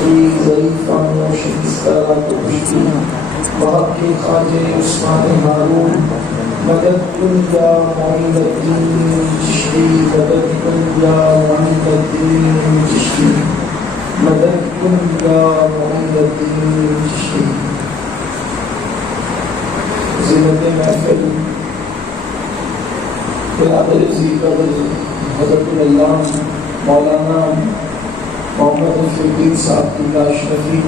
شفیع ضعیف خاموش استرا کشتی وحق کے خواجہ عثمان ہارون مدد کن یا معین الدین چشتی مدد کن یا معین الدین چشتی مدد کن یا معین الدین چشتی. زینت محفل برادر ذیقدر حضرت اللہ مولانا محمد الفقیر صاحب کی اشرفی،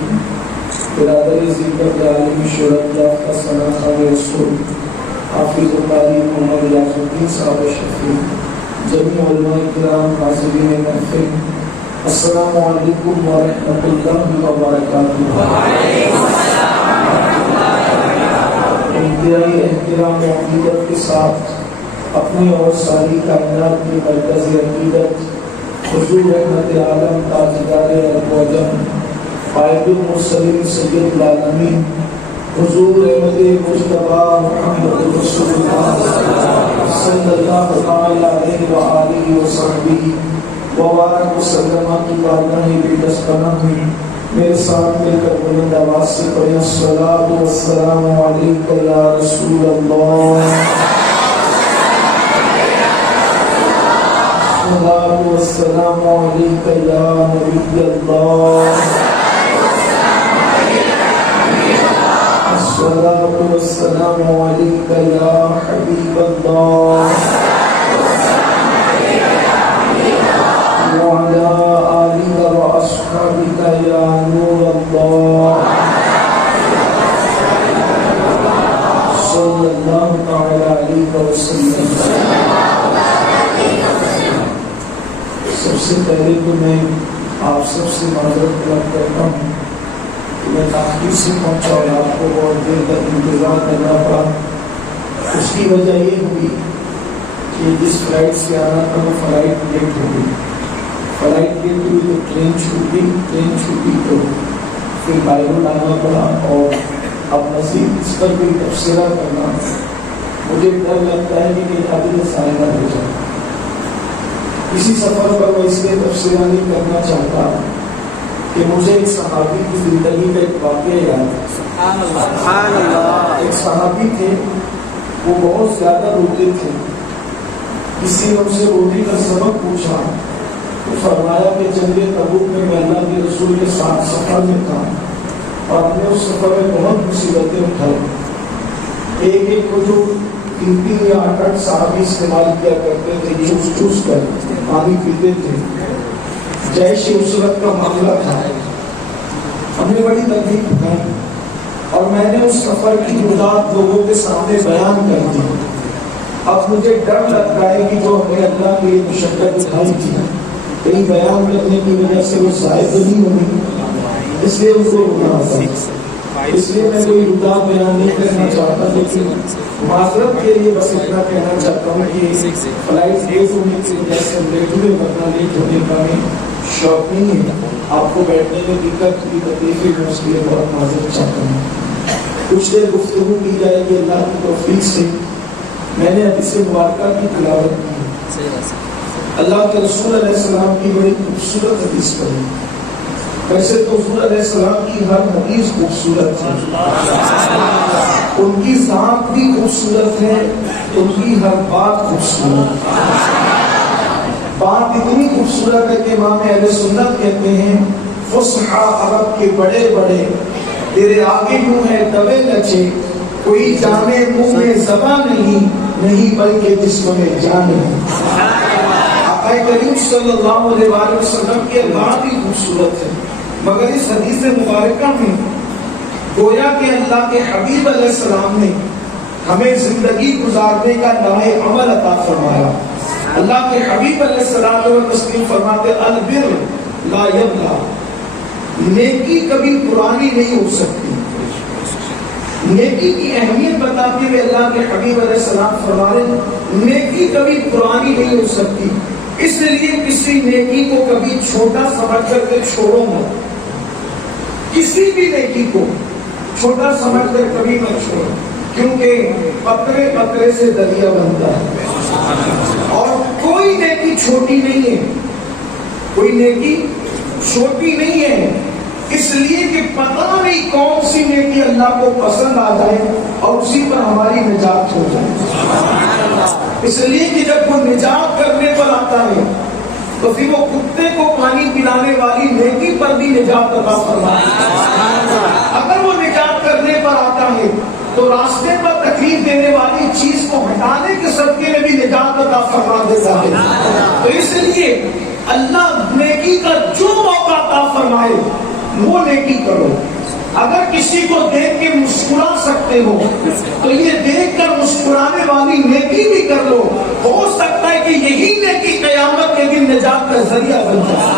برادر ذیقدر عالم شہرت یافتہ ثنا خان رسول حافظ القاری محمد یاسر الدین صاحب اشرفی، جمیع علماء کرام حاضرین محفل، السلام علیکم ورحمۃ اللہ وبرکاتہ. انتہائی احترام و عقیدت کے ساتھ اپنی اور ساری کائنات کی مرکزی عقیدت حضور رحمت عالم تاجدار ارب و عجم قائد المرسلین سید العالمین حضور احمد مجتبیٰ محمد رسول اللہ صلی اللہ تعالی علیہ وآلہ وصحبہ وبارک وسلم کی بارگاہ بے پناہ میں میرے ساتھ مل کر بلند آواز سے پڑھیں الصلاۃ والسلام علیک یا رسول اللہ، الصلاۃ والسلام علیک یا نبی اللہ، الصلاۃ والسلام علیک یا حبیب اللہ وعلى آلك وأصحابك يا نور الله صلى الله تعالى عليه وسلم. سب سے پہلے تو میں آپ سب سے معذرت طلب کرتا ہوں کہ میں تاخیر سے پہنچا اور آپ کو بہت دیر تک انتظار کرنا پڑا. اس کی وجہ یہ ہوئی کہ جس فلائٹ سے آنا تھا وہ فلائٹ لیٹ ہو گئی. فلائٹ لیٹ ہوئی تو ٹرین چھوٹی تو پھر بائرو لانا پڑا. اور اب مزید اس پر بھی تبصرہ کرنا مجھے ڈر لگتا ہے کہ قابل سائنہ ہو جائے. اسی سفر پر میں اس لیے تبصرہ نہیں کرنا چاہتا کہ مجھے ایک صحابی کی زندگی کا ایک واقعہ یاد ہے. ایک صحابی تھے، وہ بہت زیادہ روتے تھے. کسی نے ان سے رونے کا سبب پوچھا تو فرمایا کہ جنگ تبوک میں میں اللہ کے رسول کے ساتھ سفر میں تھا اور ہم نے اس سفر میں بہت مصیبتیں اٹھائی. ایک کو جو 3 یا 8 صحابی استعمال کیا کرتے تھے، چوس کر پانی پیتے تھے. جیش اسرت کا معاملہ تھا. ہم نے بڑی تکلیف اٹھائی اور میں نے اس سفر کی مدت لوگوں کے سامنے بیان کر دی. اب مجھے ڈر لگتا ہے کہ جو ہمیں اللہ کی مشقت اٹھائی تھی کہیں بیان کرنے کی وجہ سے وہ ضائع تو نہیں ہوگی، اس لیے ان کو رونا ہوتا. اس لیے میں کوئی ردا بیان نہیں کرنا چاہتا، لیکن معذرت کے لیے بس اتنا کہنا چاہتا ہوں کہ فلائٹ لیٹ ہونے کی وجہ سے لیٹ ہوئے، ورنہ لیٹ ہونے کا میں شوق نہیں ہے. آپ کو بیٹھنے میں دقت کی تکلیفیں میں اس لیے بہت معذرت چاہتا ہوں. کچھ دیر گفتگو کی جائے گی اللہ کی توفیق سے. میں نے حدیث مبارکہ کی تلاوت کی. اللہ کے رسول علیہ السلام کی بڑی خوبصورت حدیث پڑھی. ویسے تو حضور علیہ السلام کی ہر حدیث خوبصورت ہے، ان کی ذات بھی خوبصورت ہے، ان کی ہر بات خوبصورت. بات اتنی خوبصورت ہے کہ امام اہل سنت کہتے ہیں فصحا عرب کے بڑے بڑے تیرے آگے یوں ہے دبے لچے، کوئی جانے منہ میں زبان نہیں بلکہ جسم میں جان ہے. آقا کریم صلی اللہ علیہ وآلہ وسلم کی بات بھی خوبصورت ہے، مگر اس حدیث مبارکہ میں گویا کہ اللہ کے حبیب علیہ السلام نے ہمیں زندگی گزارنے کا نامہ عمل عطا فرمایا. اللہ کے حبیب علیہ السلام فرماتے البر لا یبلا، نیکی کبھی پرانی نہیں ہو سکتی. نیکی کی اہمیت بتاتے ہوئے اللہ کے حبیب علیہ السلام فرما رہے نیکی کبھی پرانی نہیں ہو سکتی. اس لیے کسی نیکی کو کبھی چھوٹا سمجھ کر کے چھوڑو مت. کسی بھی نیکی کو چھوٹا سمجھ کر کبھی مت چھوڑو، کیونکہ قطرے قطرے سے دریا بنتا ہے. اور کوئی نیکی چھوٹی نہیں ہے، کوئی نیکی چھوٹی نہیں ہے. اس لیے کہ پتہ نہیں کون سی نیکی اللہ کو پسند آ جائے اور اسی پر ہماری نجات ہو جائے۔ اس لیے کہ جب وہ نجات کرنے پر آتا ہے تو پھر وہ کتے کو پانی پلانے والی نیکی پر بھی نجات عطا فرماتا ہے۔ اگر وہ نجات کرنے پر آتا ہے تو راستے پر تکلیف دینے والی چیز کو ہٹانے کے صدقے میں بھی نجات عطا فرما دیتا ہے۔ تو اس لیے اللہ نیکی کا جو موقع عطا فرمائے وہ نیکی کرو۔ اگر کسی کو دیکھ کے مسکرا سکتے ہو تو یہ دیکھ کر مسکرانے والی نیکی بھی کر لو، ہو سکتا ہے کہ یہی نیکی قیامت کے دن نجات کا ذریعہ بن جائے۔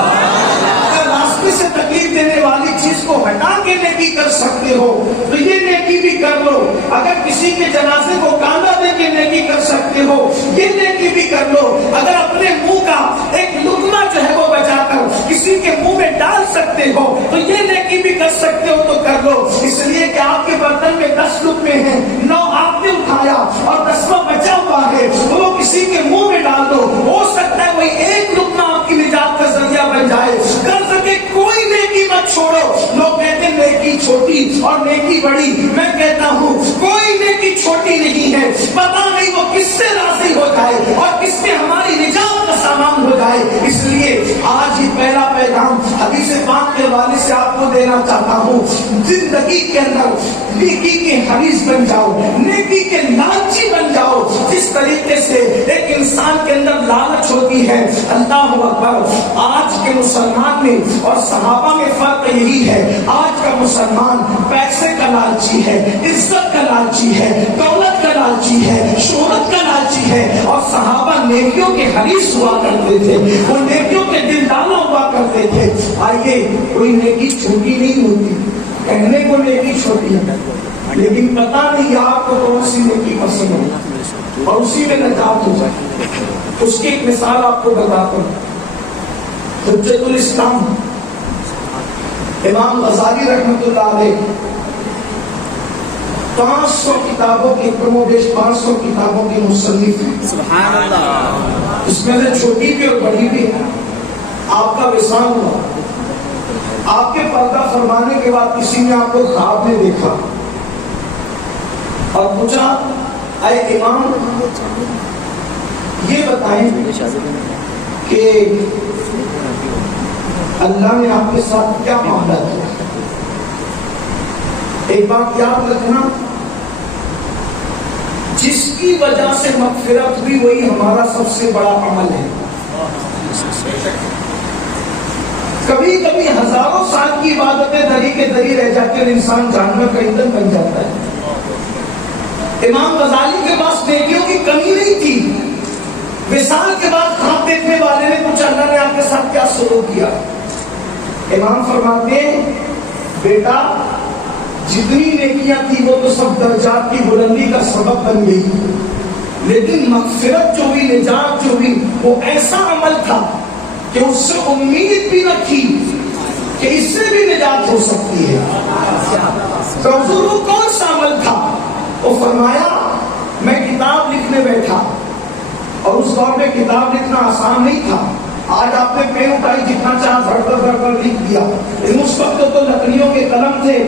اگر راستے سے تکلیف دینے والی چیز کو ہٹا کے نیکی کر سکتے ہو تو یہ نیکی بھی کر لو۔ اگر کسی کے جنازے کو کاندھا دے کے نیکی کر سکتے ہو یہ نیکی بھی کر لو۔ اگر اپنے منہ کا ایک لقمہ جو ہے وہ بچا کر کسی کے منہ میں ڈال سکتے ہو تو یہ نیکی بھی کر سکتے ہو تو کر لو۔ اس لیے کہ آپ کے برتن میں 10 لقمے ہیں، 9 آپ نے اٹھایا اور 10واں بچا ہوا ہے تو وہ کسی کے منہ میں ڈال دو، ہو سکتا ہے وہی ایک لقمہ آپ کی نجات کا ذریعہ بن جائے۔ کر سکے کوئی نیکی مت چھوڑو۔ لوگ کہتے ہیں نیکی چھوٹی اور نیکی بڑی، میں کہتا ہوں کوئی نیکی چھوٹی نہیں ہے۔ پتہ نہیں وہ کس سے راضی ہو جائے اور کس سے ہماری نجات کا سامان ہو جائے۔ اس لیے آج ہی پہلا پیغام حدیث پاک کے حوالے سے آپ کو دینا چاہتا ہوں، زندگی کے اندر نیکی کے حریص بن جاؤ، نیکی کے لالچی بن جاؤ۔ جس طریقے سے ایک انسان کے اندر لالچ ہوتی ہے، اللہ اکبر، آج کے مسلمان میں اور صحابہ میں فرق یہی ہے، آج کا مسلمان پیسے کا لالچی ہے، عزت کا لالچی ہے، دولت کا لالچی ہے، شہرت کا لالچی ہے، اور صحابہ نیکیوں کے حریص ہوا کرتے تھے، وہ نیکیوں کے دلدانا ہوا کرتے تھے۔ آئیے، کوئی نیکی چھوٹی نہیں ہوتی، کہنے کو نیکی چھوٹی ہے لیکن پتہ نہیں آپ کو کون سی نیکی پسند ہو اور اسی میں نجات ہو جائے۔ اس کی ایک مثال آپ کو بتاتا ہوں۔ حجت الاسلام امام غزالی رحمۃ اللہ علیہ 500 کتابوں کی کم و بیش 500 کتابوں کی مصنف ہیں، سبحان اللہ۔ اس میں سے چھوٹی بھی اور بڑی بھی ہے۔ آپ کا وصال ہوا، آپ کے پردہ فرمانے کے بعد کسی نے آپ کو خواب میں دیکھا اور پوچھا، اے امام یہ بتائیں کہ اللہ نے آپ کے ساتھ کیا معاملہ کیا؟ ایک بات یاد رکھنا، جس کی وجہ سے مغفرت ہوئی وہی ہمارا سب سے بڑا عمل ہے۔ کبھی کبھی ہزاروں سال کی عبادتیں دری کے دری رہ جاتی اور انسان جانور کا ایندھن بن جاتا ہے۔ امام غزالی کے پاس نیکیوں کی کمی نہیں تھی۔ وصال کے بعد خواب دیکھنے والے نے پوچھا، اللہ نے آپ کے ساتھ کیا سلوک کیا؟ امام فرماتے ہیں، بیٹا جتنی نیکیاں تھی وہ تو سب درجات کی بلندی کا سبب بن گئی، لیکن مغفرت جو ہوئی، نجات جو ہوئی، وہ ایسا عمل تھا کہ اس سے امید بھی نہ تھی کہ اس سے بھی نجات ہو سکتی ہے۔ تو حضور وہ کون سا عمل تھا؟ وہ فرمایا، میں کتاب لکھنے بیٹھا، اور اس دور میں کتاب لکھنا آسان نہیں تھا۔ آج آپ نے پین اٹھائی، جتنا چاہ دھڑ کر لکھ دیا، لیکن اس وقت تو لکڑیوں کے قلم تھے،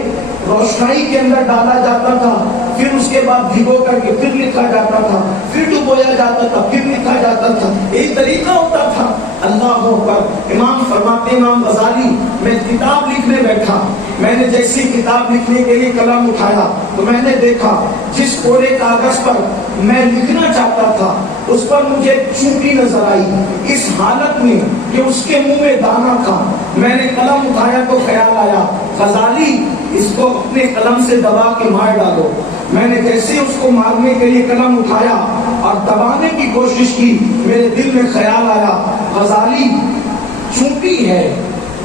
روشنائی کے اندر ڈالا جاتا تھا، پھر اس کے بعد بھگو کر کے پھر لکھا جاتا تھا، پھر ڈبویا جاتا تھا، پھر لکھا جاتا تھا، ایک طریقہ ہوتا تھا۔ اللہ اکبر۔ امام فرماتے، امام غزالی، میں کتاب لکھنے بیٹھا، میں نے جیسی کتاب لکھنے کے لیے قلم اٹھایا تو میں نے دیکھا جس کورے کاغذ پر میں لکھنا چاہتا تھا اس پر مجھے چونٹی نظر آئی، اس حالت میں کہ اس کے منہ میں دانا تھا۔ میں نے قلم اٹھایا تو خیال آیا، غزالی اس کو اپنے قلم سے دبا کے مار ڈالو۔ میں نے جیسے اس کو مارنے کے لیے قلم اٹھایا اور دبانے کی کوشش کی، میرے دل میں خیال آیا، غزالی چونٹی ہے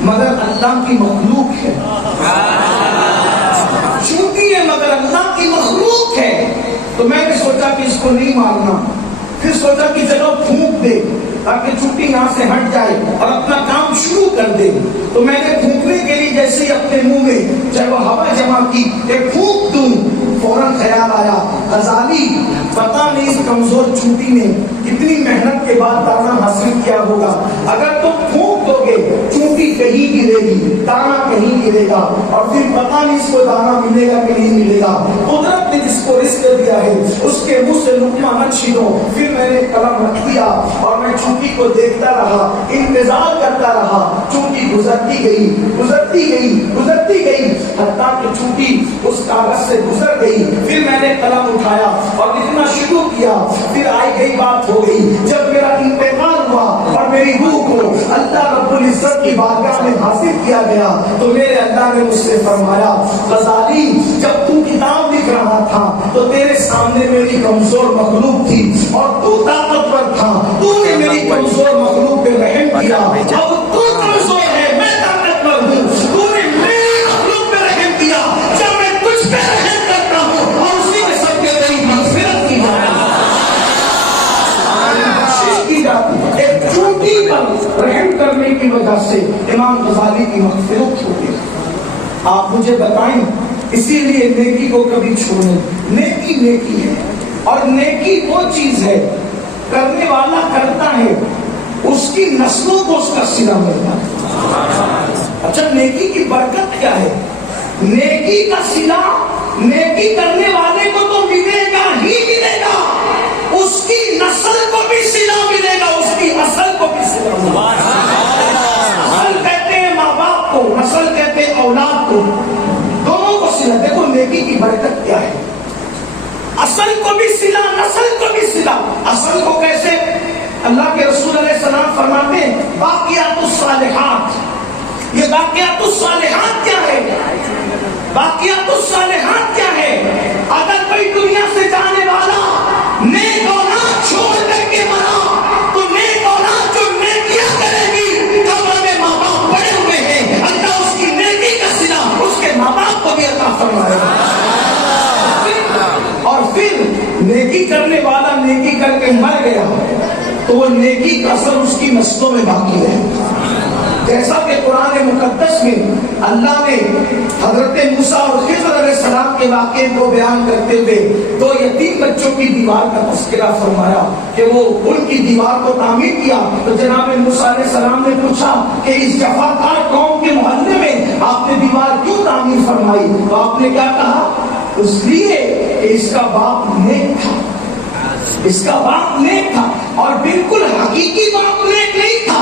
مگر اللہ کی مخلوق ہے، چونٹی ہے مگر اللہ کی مخلوق ہے۔ تو میں نے سوچا کہ اس کو نہیں مارنا، پھر سوچا کہ چلو پھونک دے تاکہ چونٹی یہاں سے ہٹ جائے اور اپنا کام شروع کر دے۔ تو میں نے پھونکنے کے لیے جیسے ہی اپنے منہ میں چاہے وہ ہوا جمع کی کہ پھونک دوں، فوراً خیال آیا، غزالی پتہ نہیں اس کمزور چونٹی نے کتنی محنت کے بعد دانا حاصل کیا ہوگا، اگر تم پھونک دو گے چونٹی کہیں گرے گی، دانا کہیں گرے گا، اور پھر پتہ نہیں اس کو دانا ملے گا کہ نہیں ملے گا۔ قدرت نے جس کو رزق دیا ہے اس کے منہ سے لقمہ مت چھینو۔ پھر میں نے قلم رکھ دیا اور میں چونٹی کو دیکھتا رہا، انتظار کرتا رہا۔ چونٹی گزرتی گئی، حتیٰ کہ چونٹی اس کاغذ سے گزر گئی۔ پھر میں نے قلم اٹھایا اور لکھنا شروع کیا۔ پھر آئی گئی بات ہو گئی، جب میرا انتقال ہوا اور میری روح کو اللہ رب العزت کی بارگاہ میں حاضر کیا گیا تو میرے اللہ نے مجھ سے فرمایا، غزالی جب تو کتاب لکھ رہا تھا تو تیرے سامنے میری کمزور مخلوق تھی اور تو طاقتور تھا، تو نے میری کمزور مخلوق پہ رحم کیا۔ اب تو کمزور ہے، میں طاقتور ہوں، تو نے میری مخلوق پہ رحم کیا، جب میں تجھ پہ رحم کرتا ہوں اور اسی کے سب کے تیری مغفرت کی جاتی ہے۔ ایک چونٹی پر رحم کرنے کی وجہ سے امام غزالی کی مغفرت ہو گئی۔ آپ مجھے بتائیں، اسی لیے نیکی کو کبھی چھوڑیں۔ نیکی نیکی ہے، اور نیکی وہ چیز ہے کرنے والا کرتا ہے، اس کی نسلوں کو اس کا صلہ ملتا ہے۔ اچھا، نیکی کی برکت کیا ہے؟ نیکی کا صلہ نیکی کرنے والے کو تو ملے گا ہی ملے گا، اس کی نسل کو بھی صلہ ملے گا، اس کی اصل کو بھی صلہ ملے گا۔ اصل کہتے ہیں ماں باپ کو، نسل کہتے ہیں اولاد کو، دونوں کو صلہ۔ دیکھو نیکی کی برکت کیا ہے، اصل کو بھی صلہ، نسل کو بھی صلہ۔ اصل کو کیسے؟ اللہ کے رسول علیہ السلام فرماتے ہیں باقیات الصالحات۔ یہ باقیات الصالحات کیا ہے؟ باقیات الصالحات کیا ہے؟ اگر کوئی دنیا سے جانے والا نیک اولاد چھوڑ کر کے مرا تو نیک اولاد جو نیکیاں کرے گی، قبر میں ماں باپ پڑے ہوئے ہیں، اللہ اس کی نیکی کا صلہ اس کے ماں باپ کو بھی عطا فرمائے گا۔ اور پھر نیکی کرنے والا نیکی کر کے مر گیا تو وہ نیکی کا اثر اس کی نسلوں میں باقی ہے۔ جیسا کہ قرآن مقدس میں اللہ نے حضرت موسیٰ اور خضر علیہ السلام کے واقعے کو بیان کرتے ہوئے دو یتیم بچوں کی دیوار کا تذکرہ فرمایا کہ وہ ان کی دیوار کو تعمیر کیا تو جناب موسیٰ علیہ السلام نے پوچھا کہ اس جفاکار قوم کے محلے میں آپ نے دیوار کیوں تعمیر فرمائی؟ تو آپ نے کیا کہا؟ اس لیے کہ اس کا باپ نیک تھا، اس کا باپ نیک تھا، اور بالکل حقیقی باپ نیک نہیں تھا،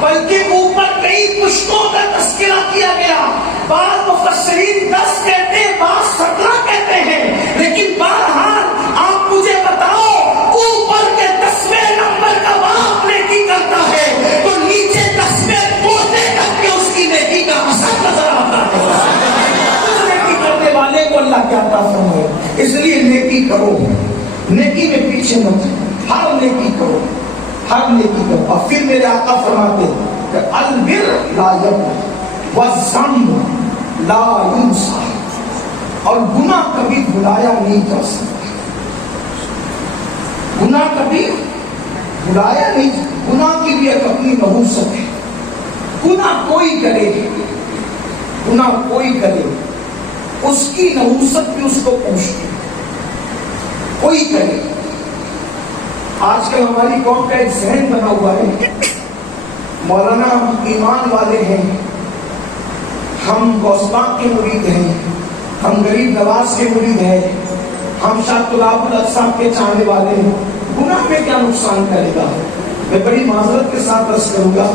بلکہ اوپر کئی پشتوں کا تذکرہ کیا گیا۔ بعض مفسرین 10 کہتے ہیں، بعض 17 کہتے ہیں، لیکن بہرحال آپ مجھے بتاؤ، اوپر کے 10ویں نمبر کا باپ نیکی کرتا ہے تو نیچے 10ویں پوتے کر کے اس کی نیکی کا اثر نظر آتا ہے۔ نیکی کرنے والے کو اللہ کیا عطا فرمائے۔ اس لیے نیکی کرو، نیکی میں پیچھے مت، ہر نیکی کرو، ہر نیکی کرو۔ اور پھر میرے آقا فرماتے ہیں کہ البر لا یبر والذنب لا ینسیٰ، اور گناہ کبھی بھلایا نہیں جا سکتا، گناہ کبھی بھلایا نہیں۔ گناہ کی بھی ایک اپنی نحوست ہے، گناہ کوئی کرے، گناہ کوئی کرے، اس کی نحوست بھی اس کو پوچھتی ہے، کوئی کرے۔ آج کل ہماری قوم کا ایک ذہن بنا ہوا ہے، مولانا ہم ایمان والے ہیں، ہم غوث پاک کے مرید ہیں، ہم غریب نواز کے مرید ہیں، ہم شاہ طلاب الاقصام کے چاہنے والے ہیں، گناہ میں کیا نقصان کرے گا؟ میں بڑی معذرت کے ساتھ عرض کروں گا،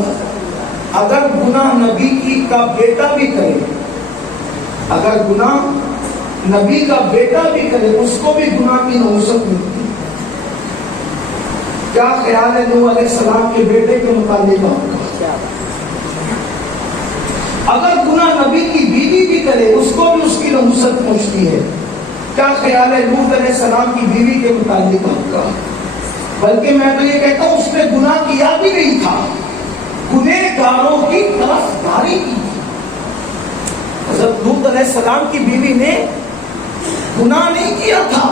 اگر گناہ نبی کی کا بیٹا بھی کرے، اگر گناہ نبی کا بیٹا بھی کرے، اس کو بھی گناہ کی نحوست ملتی۔ کیا خیال ہے نوح علیہ السلام کے بیٹے کے متعلق ہوگا؟ اگر گناہ نبی کی بیوی بھی کرے، اس کو بھی اس کی نحوست پہنچتی ہے۔ کیا خیال ہے لوط علیہ السلام کی بیوی کے متعلق ہوگا؟ بلکہ میں تو یہ کہتا ہوں اس نے گناہ کیا بھی نہیں تھا، گنہگاروں کی طرفداری کی تھی۔ حضرت لوط علیہ السلام کی بیوی نے گناہ نہیں کیا تھا،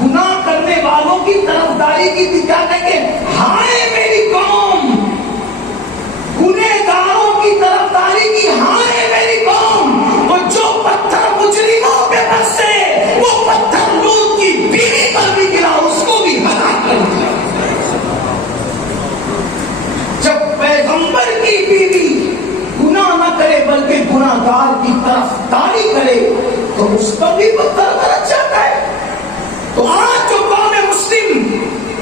گناہ کرنے والوں کی طرفداری کی تھی۔ کیا کہیں گے؟ ہائے میری قوم، گنہگاروں کی طرفداری کی، ہائے میری قوم۔ تو جو پتھر مجرموں پہ برسے وہ پتھر لوط کی بیوی پر بھی گرا، اس کو بھی ہلاک کر دیا۔ جب پیغمبر کی بیوی گناہگار کی طرف داری کرے تو اس پر بھی پتھر برس جاتا ہے. تو آج جو قوم مسلم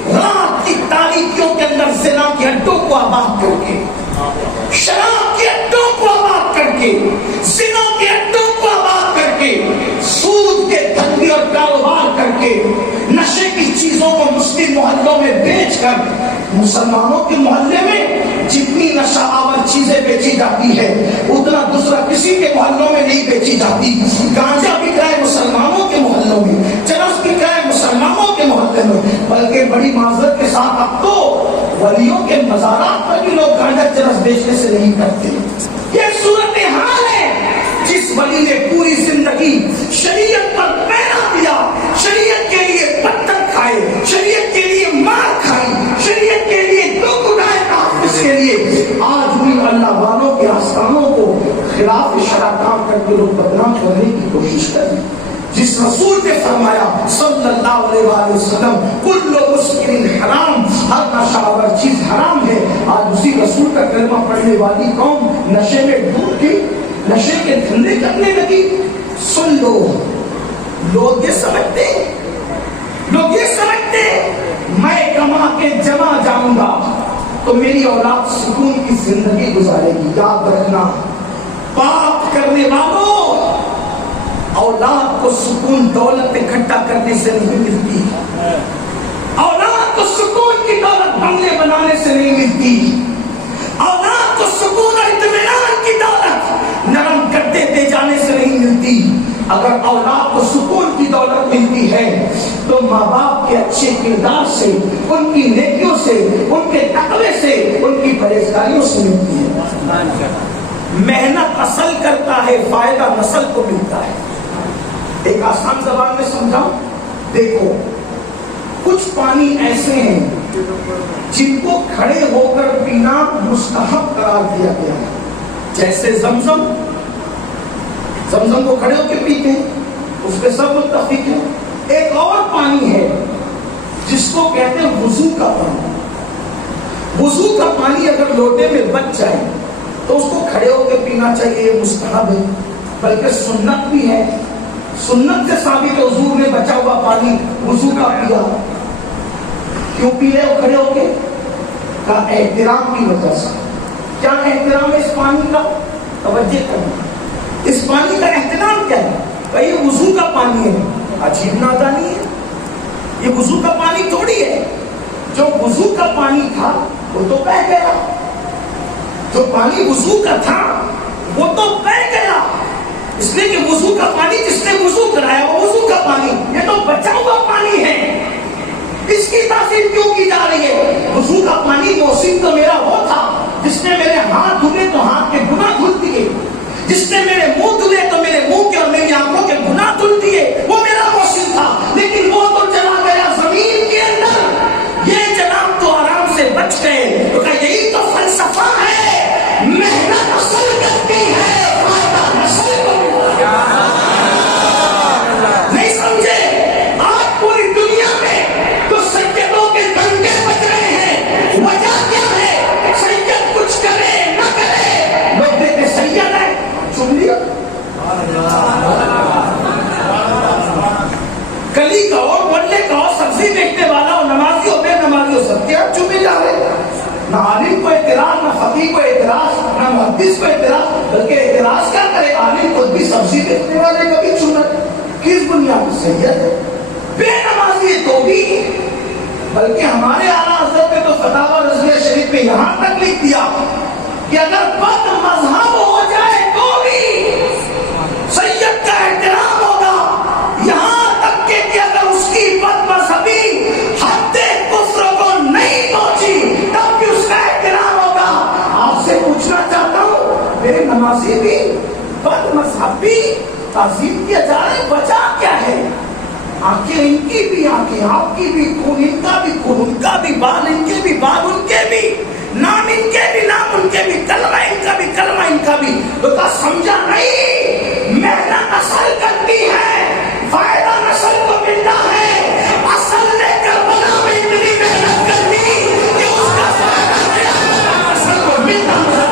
رات کی تاریکیوں کے اندر زنا کے اڈوں کو آباد کر کے، شراب کے اڈوں کو آباد کر کے، زنا کے اڈوں کو آباد کر کے، سود کے دھندے اور کاروبار کر کے، نشے کی چیزوں کو مسلم محلوں میں بیچ کر، مسلمانوں کے محلے میں جتنی نشہ آور چیزیں بیچی جاتی ہے اتنا دوسرا کسی کے محلوں میں نہیں بیچی جاتی. گانجا بک رہا ہے مسلمانوں کے محلوں میں، چرس بک رہا ہے مسلمانوں کے محلے میں، بلکہ بڑی معذرت کے ساتھ اب تو ولیوں کے مزارات پر بھی لوگ گانجا چرس بیچنے سے نہیں کرتے. یہ صورتحال ہے. جس ولی نے پوری زندگی شریعت پر پیرا دیا، شریعت کے لیے پتھر کھائے، شریعت کے لیے مار کھائی، شریعت کے لیے دکھ اٹھائے، اس کے لیے آج بھی اللہ والوں کے آستانوں کو خلاف شرع کام کر کے لوگ بدنام کرنے کی کوشش کریں. جس رسول نے فرمایا صلی اللہ علیہ وآلہ وسلم کل مسکر حرام، ہر نشہ آور چیز حرام ہے، آج اسی رسول کا کلمہ پڑھنے والی قوم نشے میں ڈوب کے نشے کے دھندے کرنے لگی. سن لو، لوگ یہ سمجھتے میں کما کے جمع جاؤں گا تو میری اولاد سکون کی زندگی گزارے گی. یاد رکھنا، پاپ کرنے والوں، اولاد کو سکون دولت اکٹھا کرنے سے نہیں ملتی، اولاد کو سکون کی دولت بنگلے بنانے سے نہیں ملتی، اولاد کو سکون اور اطمینان کی دولت نرم گدے دے جانے سے نہیں ملتی. اگر اولاد کو سکون کی دولت ملتی ہے تو ماں باپ کے اچھے کردار سے، ان کی نیکیوں سے، ان کے تقوی سے، ان کی پرہیزگاریوں سے ملتی ہے. محنت اصل کرتا ہے، فائدہ نسل کو ملتا ہے. ایک آسان زبان میں سمجھاؤں، دیکھو کچھ پانی ایسے ہیں جن کو کھڑے ہو کر پینا مستحب قرار دیا گیا ہے. جیسے زمزم کو کھڑے ہو کے پیتے ہیں، اس پہ سب متفق ہیں. ایک اور پانی ہے جس کو کہتے ہیں وضو کا پانی. وضو کا پانی اگر لوٹے میں بچ جائے تو اس کو کھڑے ہو کے پینا چاہیے، یہ مستحب ہے، بلکہ سنت بھی ہے. سنت سے ثابت ہے حضور نے بچا ہوا پانی وضو کا پیا. کیوں پی رہے ہو کھڑے ہو کے؟ کا احترام کی وجہ سے. کیا احترام ہے اس پانی کا؟ توجہ کرنا، اس پانی کا احترام کیا ہے؟ کہ یہ وضو کا پانی ہے. عجیب نادانی ہے، یہ وضو کا پانی تھوڑی ہے. جو وضو کا پانی تھا وہ تو بہہ گیا، جو پانی وضو کا تھا وہ تو بہہ گیا. اس لیے کہ وضو کا پانی جس نے وضو کرایا وہ وضو کا پانی، یہ تو بچا ہوا پانی ہے. اس کی تاثیر کیوں کی جا رہی ہے؟ وضو کا پانی موسم تو میرا وہ تھا جس نے میرے ہاتھ دھلے تو ہاتھ کے گناہ دھل دیے، جس نے میرے منہ دھلے تو میرے منہ کے اور میری آنکھوں کے گناہ دھل دیے. وہ میرا موسم تھا، لیکن وہ تو چلا گیا زمین کے اندر. یہ جناب تو آرام سے بچ گئے. تو کہ یہی تو فلسفہ ہے، محنت اصل کرتی ہے، فائدہ نسل کو ملتا ہے. نہیں سمجھے؟ آج پوری دنیا میں تو سیدوں کے دنگے بچ رہے ہیں. وجہ کیا ہے؟ سید کچھ کرے نہ کرے، لوگ دیکھتے سید ہے چن لیا. گلی کا ہو، محلے کا ہو، سبزی بیچنے والا ہو، نمازی ہو، بے نمازی ہو، سب کے آپ چومے جا رہے ہیں. نہ عالم کو اعتراض، نہ فقیہ کو اعتراض، نہ محدث کو اعتراض، بلکہ اعتراض کیا کرے؟ عالم کو بھی سبزی بیچنے والے کا بھی چنا. کس بنیاد سے؟ سید ہے، بے نمازی تو بھی. بلکہ ہمارے اعلیٰ حضرت نے تو فتاوی رضویہ شریف میں یہاں تک لکھ دیا کہ اگر بد مذہب ہو جائے تو بھی سید کا احترام ہوگا. یہاں تک کہ اگر اس کی بد مذہبی حد کفر کو نہیں پہنچی تب بھی اس کا احترام ہوگا. آپ سے پوچھنا چاہتا ہوں، میرے نمازی بھی بد مذہب بھی تعظیم کیا جا رہا ہے، وجہ کیا ہے؟ آنکھیں ان کی بھی آنکھیں، آپ کی بھی خون ان کا بھی خون ان کا بھی، بال ان کے بھی بال ان کے بھی، نام ان کے بھی نام ان کے بھی، کلمہ ان کا بھی کلمہ ان کا بھی. تو کہا سمجھا نہیں، محنت اصل کرتی ہے، فائدہ نسل کو ملتا ہے. اصل نے کربلا میں اتنی محنت کر دی کہ اس کا فائدہ نسل کو ملتا ہے.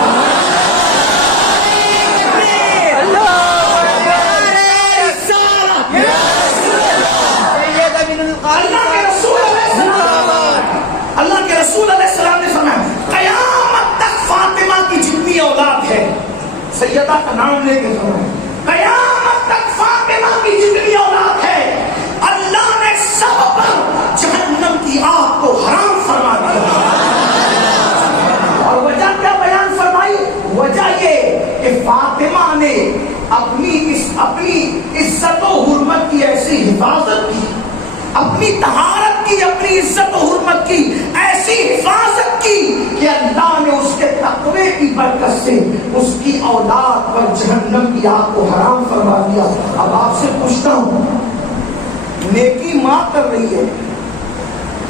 معاملے کے سمے قیامت تک فاطمہ کی جتنی اولاد ہے اللہ نے سب پر جہنم کی آگ کو حرام فرما دیا. اور وجہ کیا بیان فرمائی؟ وجہ یہ کہ فاطمہ نے اپنی عزت و حرمت کی ایسی حفاظت کی، اپنی طہارت کی، اپنی عزت و حرمت کی ایسی حفاظت کی کہ اللہ نے اس کے تقوی کی برکت سے اس کی اولاد پر جہنم کی آگ کو حرام فرما دیا. اب آپ سے پوچھتا ہوں، نیکی ماں کر رہی ہے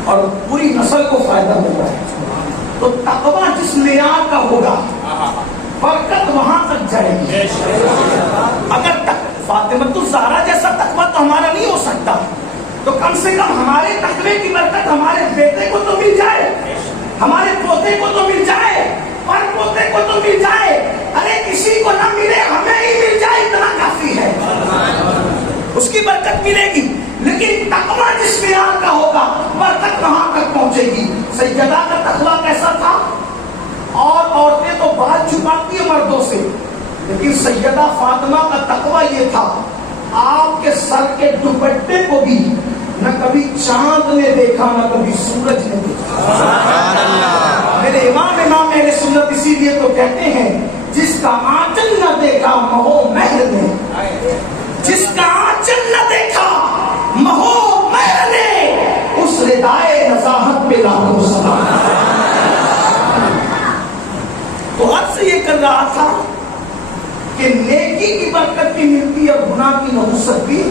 اور پوری نسل کو فائدہ مل رہا ہے، تو تقوی جس معیار کا ہوگا برکت وہاں تک جائے گی. اگر فاطمہ الزہرا جیسا تقوی تو ہمارا نہیں ہو سکتا، تو کم سے کم ہمارے تقوی کی برکت ہمارے بیٹے کو تو مل جائے، ہمارے پوتے کو تو مل جائے، پر پوتے کو تو مل جائے. ارے کسی کو نہ ملے ہمیں ہی مل جائے اتنا کافی ہے، اس کی برکت ملے گی. لیکن تقوی جس معیار کا ہوگا برکت وہاں تک پہنچے گی. سیدہ کا تقوی کیسا تھا؟ اور عورتیں تو بات چھپاتی ہیں مردوں سے، لیکن سیدہ فاطمہ کا تقوی یہ تھا آپ کے سر کے دوپٹے کو بھی نہ کبھی چاند نے دیکھا نہ کبھی سورج نے دیکھا. میرے امام اہل سنت اسی لیے تو کہتے ہیں جس کا آنچل نہ دیکھا مہو مہر نے، جس کا آنچل نہ دیکھا مہو مہر نے، اس ردائے نزاہت پہ لاکھوں سلام. تو عرض یہ کر رہا تھا کہ نیکی کی برکت بھی ملتی ہے اور گناہ کی نحوست بھی.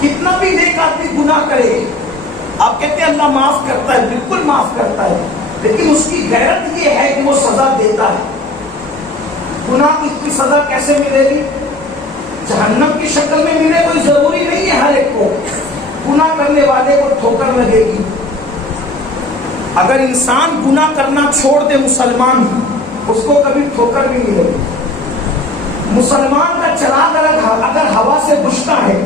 کتنا بھی نیک آدمی گناہ کرے، آپ کہتے ہیں اللہ معاف کرتا ہے، بالکل معاف کرتا ہے، لیکن اس کی غیرت یہ ہے کہ وہ سزا دیتا ہے. گناہ کی سزا کیسے ملے گی؟ جہنم کی شکل میں ملے کوئی ضروری نہیں ہے ہر ایک کو. گناہ کرنے والے کو ٹھوکر لگے گی. اگر انسان گناہ کرنا چھوڑ دے مسلمان، اس کو کبھی ٹھوکر نہیں ملے گی. مسلمان کا چراغ اگر ہوا سے بجھتا ہے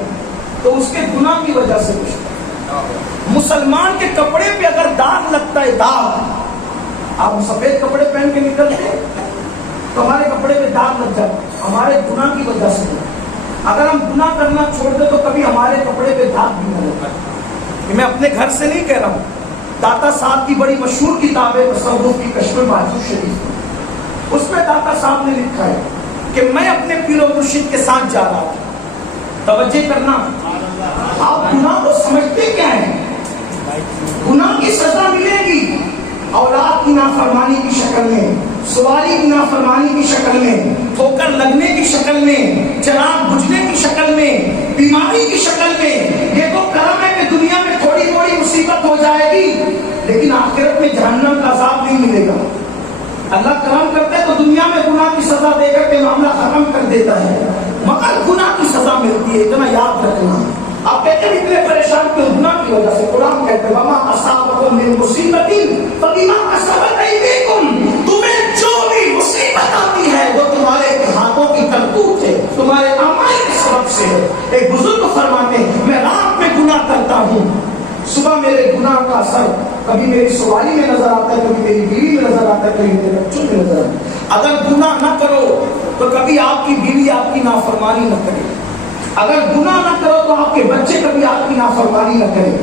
تو اس کے گناہ کی وجہ سے بجھتا ہے. مسلمان کے کپڑے پہ اگر داغ لگتا ہے، داغ، آپ سفید کپڑے پہن کے نکلتے ہیں تو ہمارے کپڑے پہ داغ لگ جاتا ہے، ہمارے گناہ کی وجہ سے. اگر ہم گناہ کرنا چھوڑ دیں تو کبھی ہمارے کپڑے پہ داغ بھی نہ لگتا ہے. میں اپنے گھر سے نہیں کہہ رہا ہوں، داتا صاحب کی بڑی مشہور کتاب ہے تصوف کی کشف معجوز شریف، اس میں داتا صاحب نے لکھا ہے کہ میں اپنے پیر و مرشد کے ساتھ جا رہا تھا. توجہ کرنا، آپ گناہ کو سمجھتے کیا ہیں؟ گناہ کی سزا ملے گی اولاد کی نافرمانی کی شکل میں، سواری کی نافرمانی کی شکل میں، ٹھوکر لگنے کی شکل میں، چراغ بجھنے کی شکل میں، بیماری کی شکل میں. یہ تو کرم ہے کہ دنیا میں تھوڑی تھوڑی مصیبت ہو جائے گی، لیکن آخرت میں جہنم کا عذاب نہیں ملے گا. اللہ کرم کرتا ہے تو دنیا میں گناہ کی سزا دے کر کے معاملہ ختم کر دیتا ہے، مگر گناہ کی سزا ملتی ہے، اتنا یاد رکھنا. آپ کہتے ہیں اتنے پریشان کیوں؟ گناہ کی وجہ سے. قرآن کہتے ہیں وما اصابکم من مصیبت فبما کسبت ایدیکم، تمہیں جو بھی مصیبت آتی ہے وہ تمہارے ہاتھوں کی کرتوت ہے، تمہارے اعمال کے سبب سے ہے. ایک بزرگ فرماتے ہیں میں رات میں گناہ کرتا ہوں، صبح میرے گناہ کا اثر کبھی میری سواری میں نظر آتا ہے، کبھی میری بیوی میں نظر آتا ہے، کبھی میرے بچوں میں نظر آتا ہے. اگر گناہ نہ کرو تو کبھی آپ کی بیوی آپ کی نافرمانی نہ کرے، اگر گناہ نہ کرو تو آپ کے بچے کبھی آپ کی نافرمانی نہ کرے.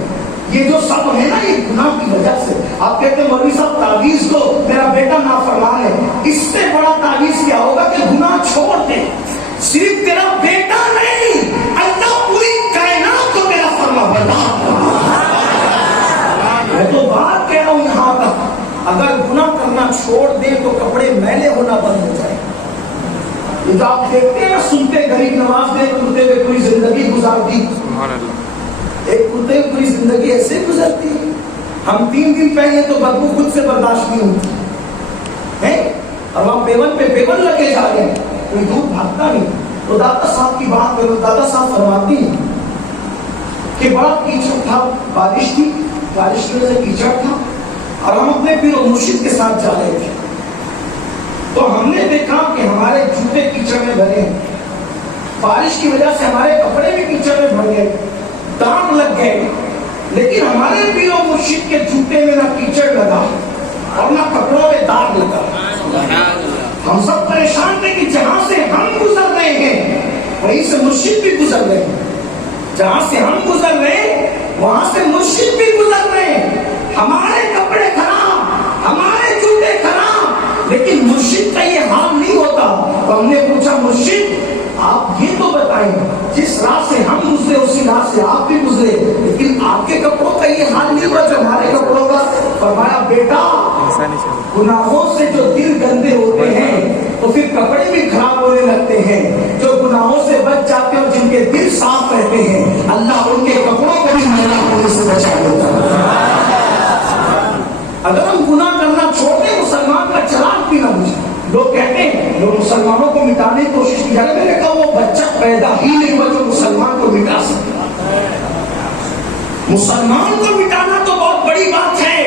یہ جو سب ہے نا یہ گناہ کی وجہ سے. آپ کہتے ہیں مولوی صاحب تعویذ دو، میرا بیٹا نافرمان ہے. اس سے بڑا تعویذ کیا ہوگا کہ گناہ چھوڑ دے. صرف تیرا بیٹا نہیں، اللہ پوری کائنات کو تیرا فرما بردار. میں تو بات کہہ رہا ہوں یہاں تک، اگر گناہ کرنا چھوڑ دیں تو کپڑے میلے ہونا بند ہو جائے. یہ جو آپ دیکھتے ہیں نا، سنتے غریب نواز نے کرتے ہوئے پوری زندگی گزار دی. ایک کرتے ہوئے پوری زندگی ایسے گزرتی ہے. ہم 3 دن پہلے تو بدبو خود سے برداشت نہیں ہوتی ہے، اور وہاں پیون پہ پیون لگے جا رہے ہیں، کوئی دور بھاگتا نہیں. تو داتا صاحب کی بات کرو، داتا صاحب فرماتی ہیں کہ بڑا کیچڑ تھا، بارش تھی، بارش کی وجہ سے کیچڑ تھا، اور ہم اپنے پیر و مرشد کے ساتھ جا رہے تھے. تو ہم نے دیکھا کہ ہمارے جوتے کیچڑ میں بھرے ہیں، بارش کی وجہ سے ہمارے کپڑے بھی کیچڑ میں بھر گئے، داغ لگ گئے، لیکن ہمارے پیر و مرشد کے جوتے میں نہ کیچڑ لگا اور نہ کپڑوں میں داغ لگا. ہم سب پریشان تھے کہ جہاں سے ہم سے مرشد بھی گزر رہے ہیں، جہاں سے ہم گزر رہے ہیں وہاں سے مرشد بھی گزر رہے ہیں. ہمارے کپڑے خراب، ہمارے جوتے خراب، لیکن مرشد کا یہ حال نہیں ہوتا. تو ہم نے پوچھا مرشد آپ یہ تو بتائیں، جس راہ سے ہم گزرے اسی راہ سے آپ بھی گزرے، لیکن آپ کے کپڑوں کا یہ حال نہیں ہوا جو ہمارے کپڑوں کا. فرمایا بیٹا گناہوں سے جو دل گندے ہوتے ہیں تو پھر کپڑے بھی خراب ہونے لگتے ہیں. جو گناہوں سے بچ جاتے ہیں اور جن کے دل صاف رہتے ہیں اللہ ان کے کپڑوں کو بھی میلا ہونے سے بچا لیتا ہے. اگر ہم گناہ کرنا چھوڑ دیں مسلمان کا چراغ بھی نہ بجھے. لوگ کہتے ہیں لوگ مسلمانوں کو مٹانے کی کوشش کی جائے. میں نے کہا وہ بچہ پیدا ہی نہیں ہوا جو مسلمان کو مٹا سکتا. مسلمان کو مٹانا تو بہت بڑی بات ہے،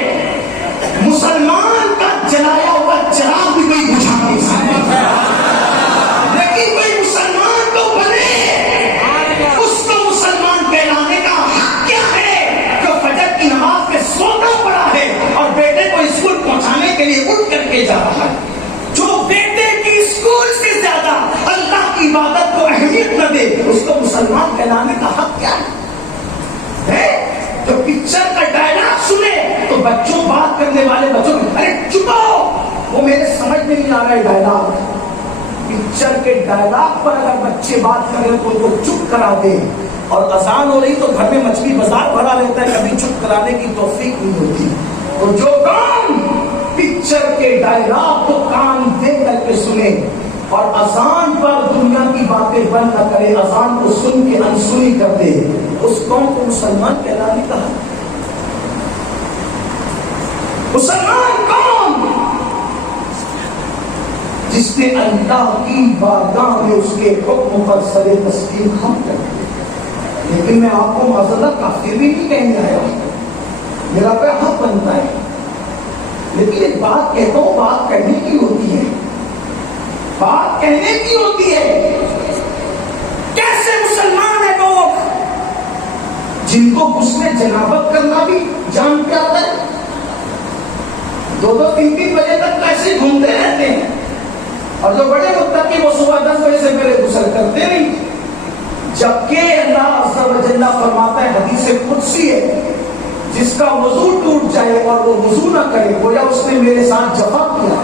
مسلمان کا جلایا ہوا چراغ بھی کوئی بجھا نہیں سکتا. لیکن کوئی مسلمان تو بنے، اس کو مسلمان کہلانے کا حق کیا ہے جو فجر کی نماز میں سوتا پڑا ہے اور بیٹے کو اسکول پہنچانے کے لیے اٹھ کر کے جا رہا ہے، جو بیٹے کی اسکول سے زیادہ اللہ کی عبادت کو اہمیت نہ دے، اس کو مسلمان کہلانے کا حق کیا ہے؟ جو پکچر کا ڈائلاگ سنے تو بچوں بات کرنے والے بچوں ارے چپ ہو، وہ میرے سمجھ میں نہیں آ رہا ہے ڈائلاگ. پکچر کے ڈائلاگ پر اگر بچے بات کریں تو ان کو چپ کرا دیں، اور اذان ہو رہی تو گھر میں مچھلی بازار بھرا رہتا ہے، کبھی چپ کرانے کی توفیق نہیں ہوتی. اور جو کام پکچر کے ڈائلاگ کو کان دے کر کے سنے اور اذان پر دنیا کی باتیں بند نہ کرے، اذان کو سن کے انسنی کر دے، اس قوم کو مسلمان کہلانے کا حق. مسلمان کون؟ جس نے اللہ کی بارگاہ میں اس کے حکم پر سر تسلیم خم کر دیا. لیکن میں آپ کو معذرت کافر بھی نہیں کہنے آیا، میرا کوئی حق بنتا ہے، لیکن ایک بات کہتا ہوں، بات کہنے کی ہوتی ہے، بات کہنے کی ہوتی ہے. کیسے مسلمان ہیں لوگ جن کو غسل جنابت کرنا بھی جان کے آتا ہے، 2-3 بجے تک کیسے گھومتے رہتے ہیں، اور جو بڑے متقی وہ صبح 10 بجے سے پہلے غسل کرتے نہیں. جبکہ اللہ عز و جل فرماتا ہے، حدیث قدسی ہے، جس کا وضو ٹوٹ جائے اور وہ وضو نہ کرے گویا اس نے میرے ساتھ جفا کیا.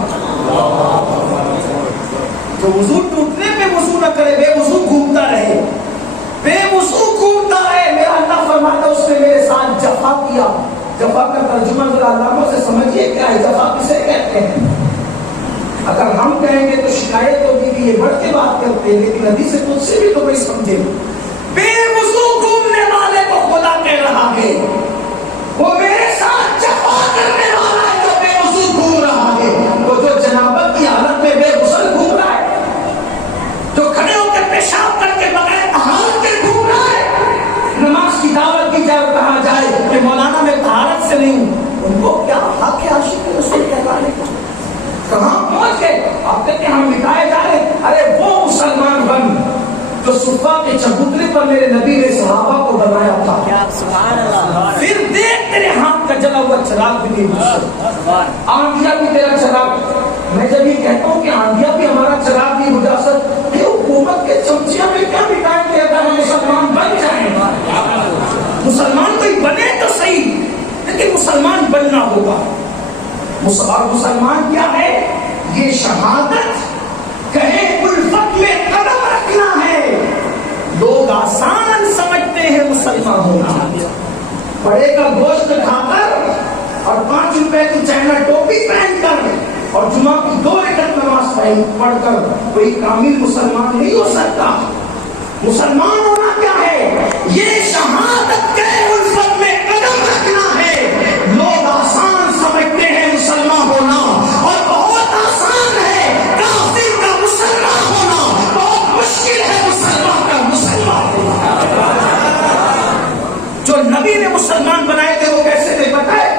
جو وضو ٹوٹنے پہ وضو نہ کرے، بے وضو گھومتا رہے، بے وضو گھومتا رہے، میرا اللہ فرماتا ہے اس نے میرے ساتھ جفا کیا. جفا کا ترجمہ ذرا علاموں سے سمجھیے کیا ہے، جفا کسے کہتے ہیں. اگر ہم کہیں گے تو شکایت ہوگی کہ یہ بڑھ کے بات کرتے ہیں، لیکن حدیث قدسی بھی تو کوئی سمجھے. بے وضو گھومنے والے کو خدا کہہ رہا ہے، وہ میرے ساتھ جفا کرنے والا ہے جو بے وضو گھوم رہا ہے. وہ جو جنابت کی حالت میں بے غسل گھوم رہا ہے، جو کھڑے ہو کے پیشاب کر کے بغیر طہارت کے گھوم رہا ہے، نماز کی دعوت دی جائے اور کہا جائے کہ مولانا میں طہارت سے نہیں ہوں، ان کو کیا حق ہے عاشق رسول کہلانے کا؟ کہاں پہنچ گئے؟ آپ کہتے ہیں ہم مٹائے جا رہے ہیں. ارے وہ مسلمان بن جو صفا کے چبوترے پر میرے نبی نے صحابہ کو بنایا تھا. پھر دیکھ تیرے ہاتھ کا جلا ہوا چراغ بھی نہیں بجھا، آندھیا بھی تیرا چراغ. میں جب یہ کہتا ہوں کہ آندھیا بھی ہمارا چراغ نہیں بجھا سکتا، یہ حکومت کے چمچیاں میں کیا مٹائیں گے اگر ہم مسلمان بن جائیں. مسلمان کوئی بنے تو صحیح، لیکن مسلمان بننا ہوگا. اور مسلمان کیا ہے؟ یہ شہادت کہے الفت میں قدم رکھنا ہے. لوگ آسان سمجھتے ہیں مسلمان ہونا، بڑے کا گوشت کھا کر اور 5 روپے کی چائنا ٹوپی پہن کر اور جمعہ کی 2 رکعت نماز پڑھ کر کوئی کامل مسلمان نہیں ہو سکتا. مسلمان ہونا کیا ہے؟ یہ شہادت کہے الفت میں قدم رکھنا ہے. لوگ آسان سمجھتے ہیں مسلمان ہونا، اور بہت آسان ہے کافر کا مسلمان ہونا، بہت مشکل ہے مسلمان کا مسلمان ہونا. جو نبی نے مسلمان بنائے تھے وہ کیسے تھے پتہ ہے؟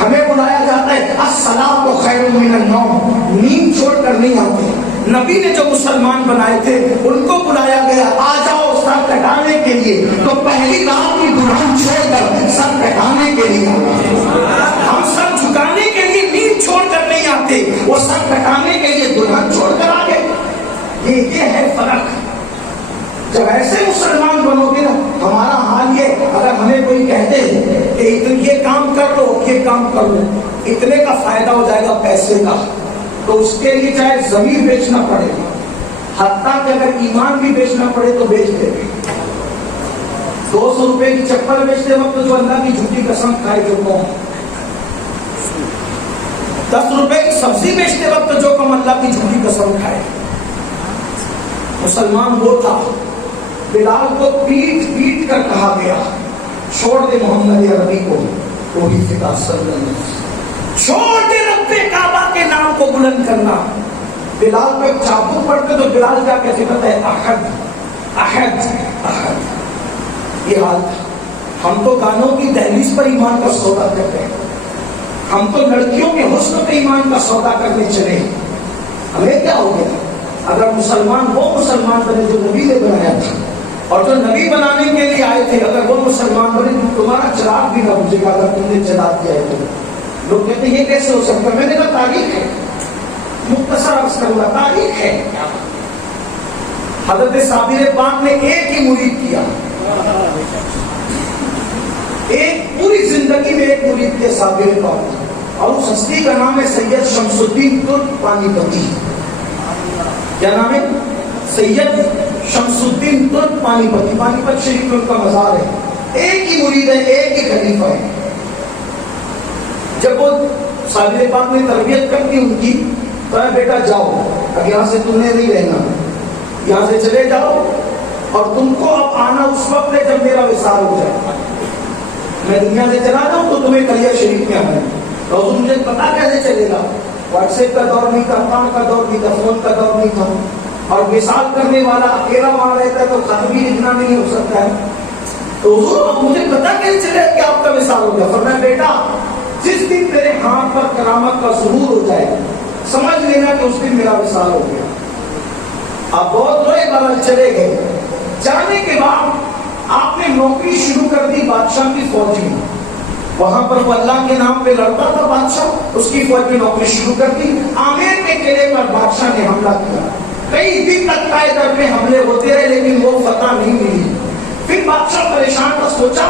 ہمیں بلایا جاتا ہے الصلاۃ خیر من النوم، نیند چھوڑ کر نہیں آتے. نبی نے جو مسلمان بنائے تھے ان کو بلایا گیا، آ جاؤ سر کٹانے کے لیے، تو پہلی رات کی دلہن چھوڑ کر سر کٹانے کے لیے. ہم سر جھکانے کے لیے نیند چھوڑ کر نہیں آتے، وہ سر کٹانے کے لیے دلہن چھوڑ کر آ گئے. یہ ہے فرق. جب کر لوں، اتنے کا فائدہ ہو جائے گا پیسے کا، تو اس کے لیے چاہے زمین بیچنا پڑے گا، حتیٰ کہ اگر ایمان بھی بیچنا پڑے تو بیچ دے گے۔ 200 روپے کی چپل بیچتے وقت جو اللہ کی جھوٹی قسم کھائے جو قوم، 10 روپے کی سبزی بیچتے وقت جو قوم اللہ کی جھوٹی قسم کھائے۔ مسلمان وہ تھا، بلال کو پیٹ پیٹ کر کہا گیا چھوڑ دے محمد عربی کو، وہی فدا صلی اللہ علیہ وسلم، چھوڑ دے رب کعبہ کے نام کو بلند کرنا۔ بلال پہ چاقو پڑتے تو بلال کیا کہتے ہیں احد احد احد، یہ حال تھا۔ ہم تو گانوں کی دہلیز پر ایمان کا سودا کرتے ہیں، ہم تو لڑکیوں کے حسن پہ ایمان کا سودا کرنے چلے، ہمیں کیا ہو گیا؟ اگر مسلمان وہ مسلمان بنے جو نبی نے بنایا تھا، اور جو نبی بنانے کے لیے آئے تھے، اگر وہ مسلمان بنے تو تمہارا چراغ بھی نہ بجھے گا اگر تم نے جلا دیا ہے تو۔ لوگ کہتے ہیں یہ کیسے ہو سکتا ہے؟ میں نے کہا تاریخ ہے، مختصر عرض کروں، تاریخ ہے۔ حضرت صابر پاک نے ایک ہی مرید کیا، ایک پوری زندگی میں ایک مرید کیا صابر پاک، اور اس ہستی کا نام ہے سید شمس الدین ترک پانی پتی۔ کیا نام ہے؟ سید شمس الدین ترک پانی پتی، پانی پت شریف میں ان کا مزار ہے۔ ایک ہی مرید ہے، ایک ہی خلیفہ ہے۔ جب وہ صابر پاک نے تربیت کر دی ان کی، تو بیٹا جاؤ، اب یہاں سے تم نے نہیں رہنا، یہاں سے چلے جاؤ، اور تم کو اب آنا اس وقت ہے جب میرا وصال ہو جائے، میں دنیا سے چلا جاؤں تو تمہیں کلیا شریف میں آنا ہے۔ تو مجھے پتا کیسے چلے گا؟ واٹس ایپ کا دور نہیں تھا، کام کا دور نہیں تھا، فون کا دور نہیں تھا، اور وصال کرنے والا اکیلا وہاں رہتا ہے تو خط بھی لکھنا نہیں ہو سکتا ہے۔ تو حضور اب مجھے پتا کیسے چلے کہ آپ کا وصال ہو گیا؟ فرمایا بیٹا جس دن تیرے ہاتھ پر کرامت کا ظہور ہو جائے سمجھ لینا کہ اس دن میرا وصال ہو گیا۔ آپ بہت روئے، بہرحال چلے گئے۔ جانے کے بعد آپ نے نوکری شروع کر دی بادشاہ کی فوج میں، وہاں پر وہ اللہ کے نام پہ لڑتا تھا بادشاہ، اس کی فوج میں نوکری شروع کر دی۔ آمیر کے قلعے پر بادشاہ نے حملہ کیا، کئی دن تک قائدر پہ حملے ہوتے رہے لیکن وہ فتح نہیں ملی۔ پھر بادشاہ پریشان تھا، سوچا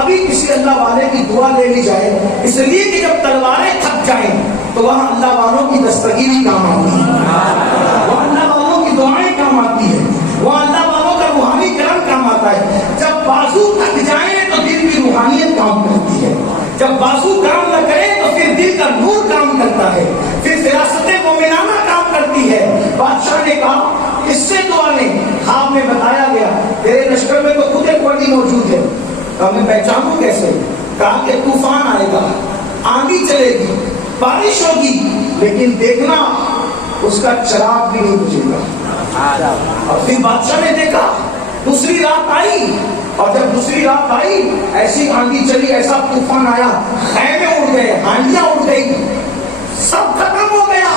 ابھی کسی اللہ والے کی دعا لے لی جائے، اس لیے کہ جب تلواریں تھک جائیں تو وہاں اللہ والوں کی دستگیری کام آتی ہے، وہاں اللہ والوں کی دعائیں کام آتی ہے، وہاں اللہ والوں کا روحانی کرم کام آتا ہے۔ جب بازو تھک جائیں تو دل کی روحانیت کام کرتی ہے، جب بازو کام نہ کرے تو پھر دل کا نور کام کرتا ہے، پھر فراست مومنانہ کام کرتی ہے۔ بادشاہ نے کہا اس سے دعا نے خواب میں بتایا گیا تیرے لشکر میں تو خود ایک ولی موجود ہے، کہا میں پہچانوں کیسے؟ کہا کہ طوفان آئے گا، آندھی چلے گی، بارش ہوگی، لیکن دیکھنا اس کا چراغ بھی نہیں بجھے گا۔ اور پھر بادشاہ نے دیکھا، دوسری رات آئی، اور جب دوسری رات آئی ایسی آندھی چلی، ایسا طوفان آیا، خیمے اڑ گئے، ہانڈیاں اڑ گئی، سب ختم ہو گیا۔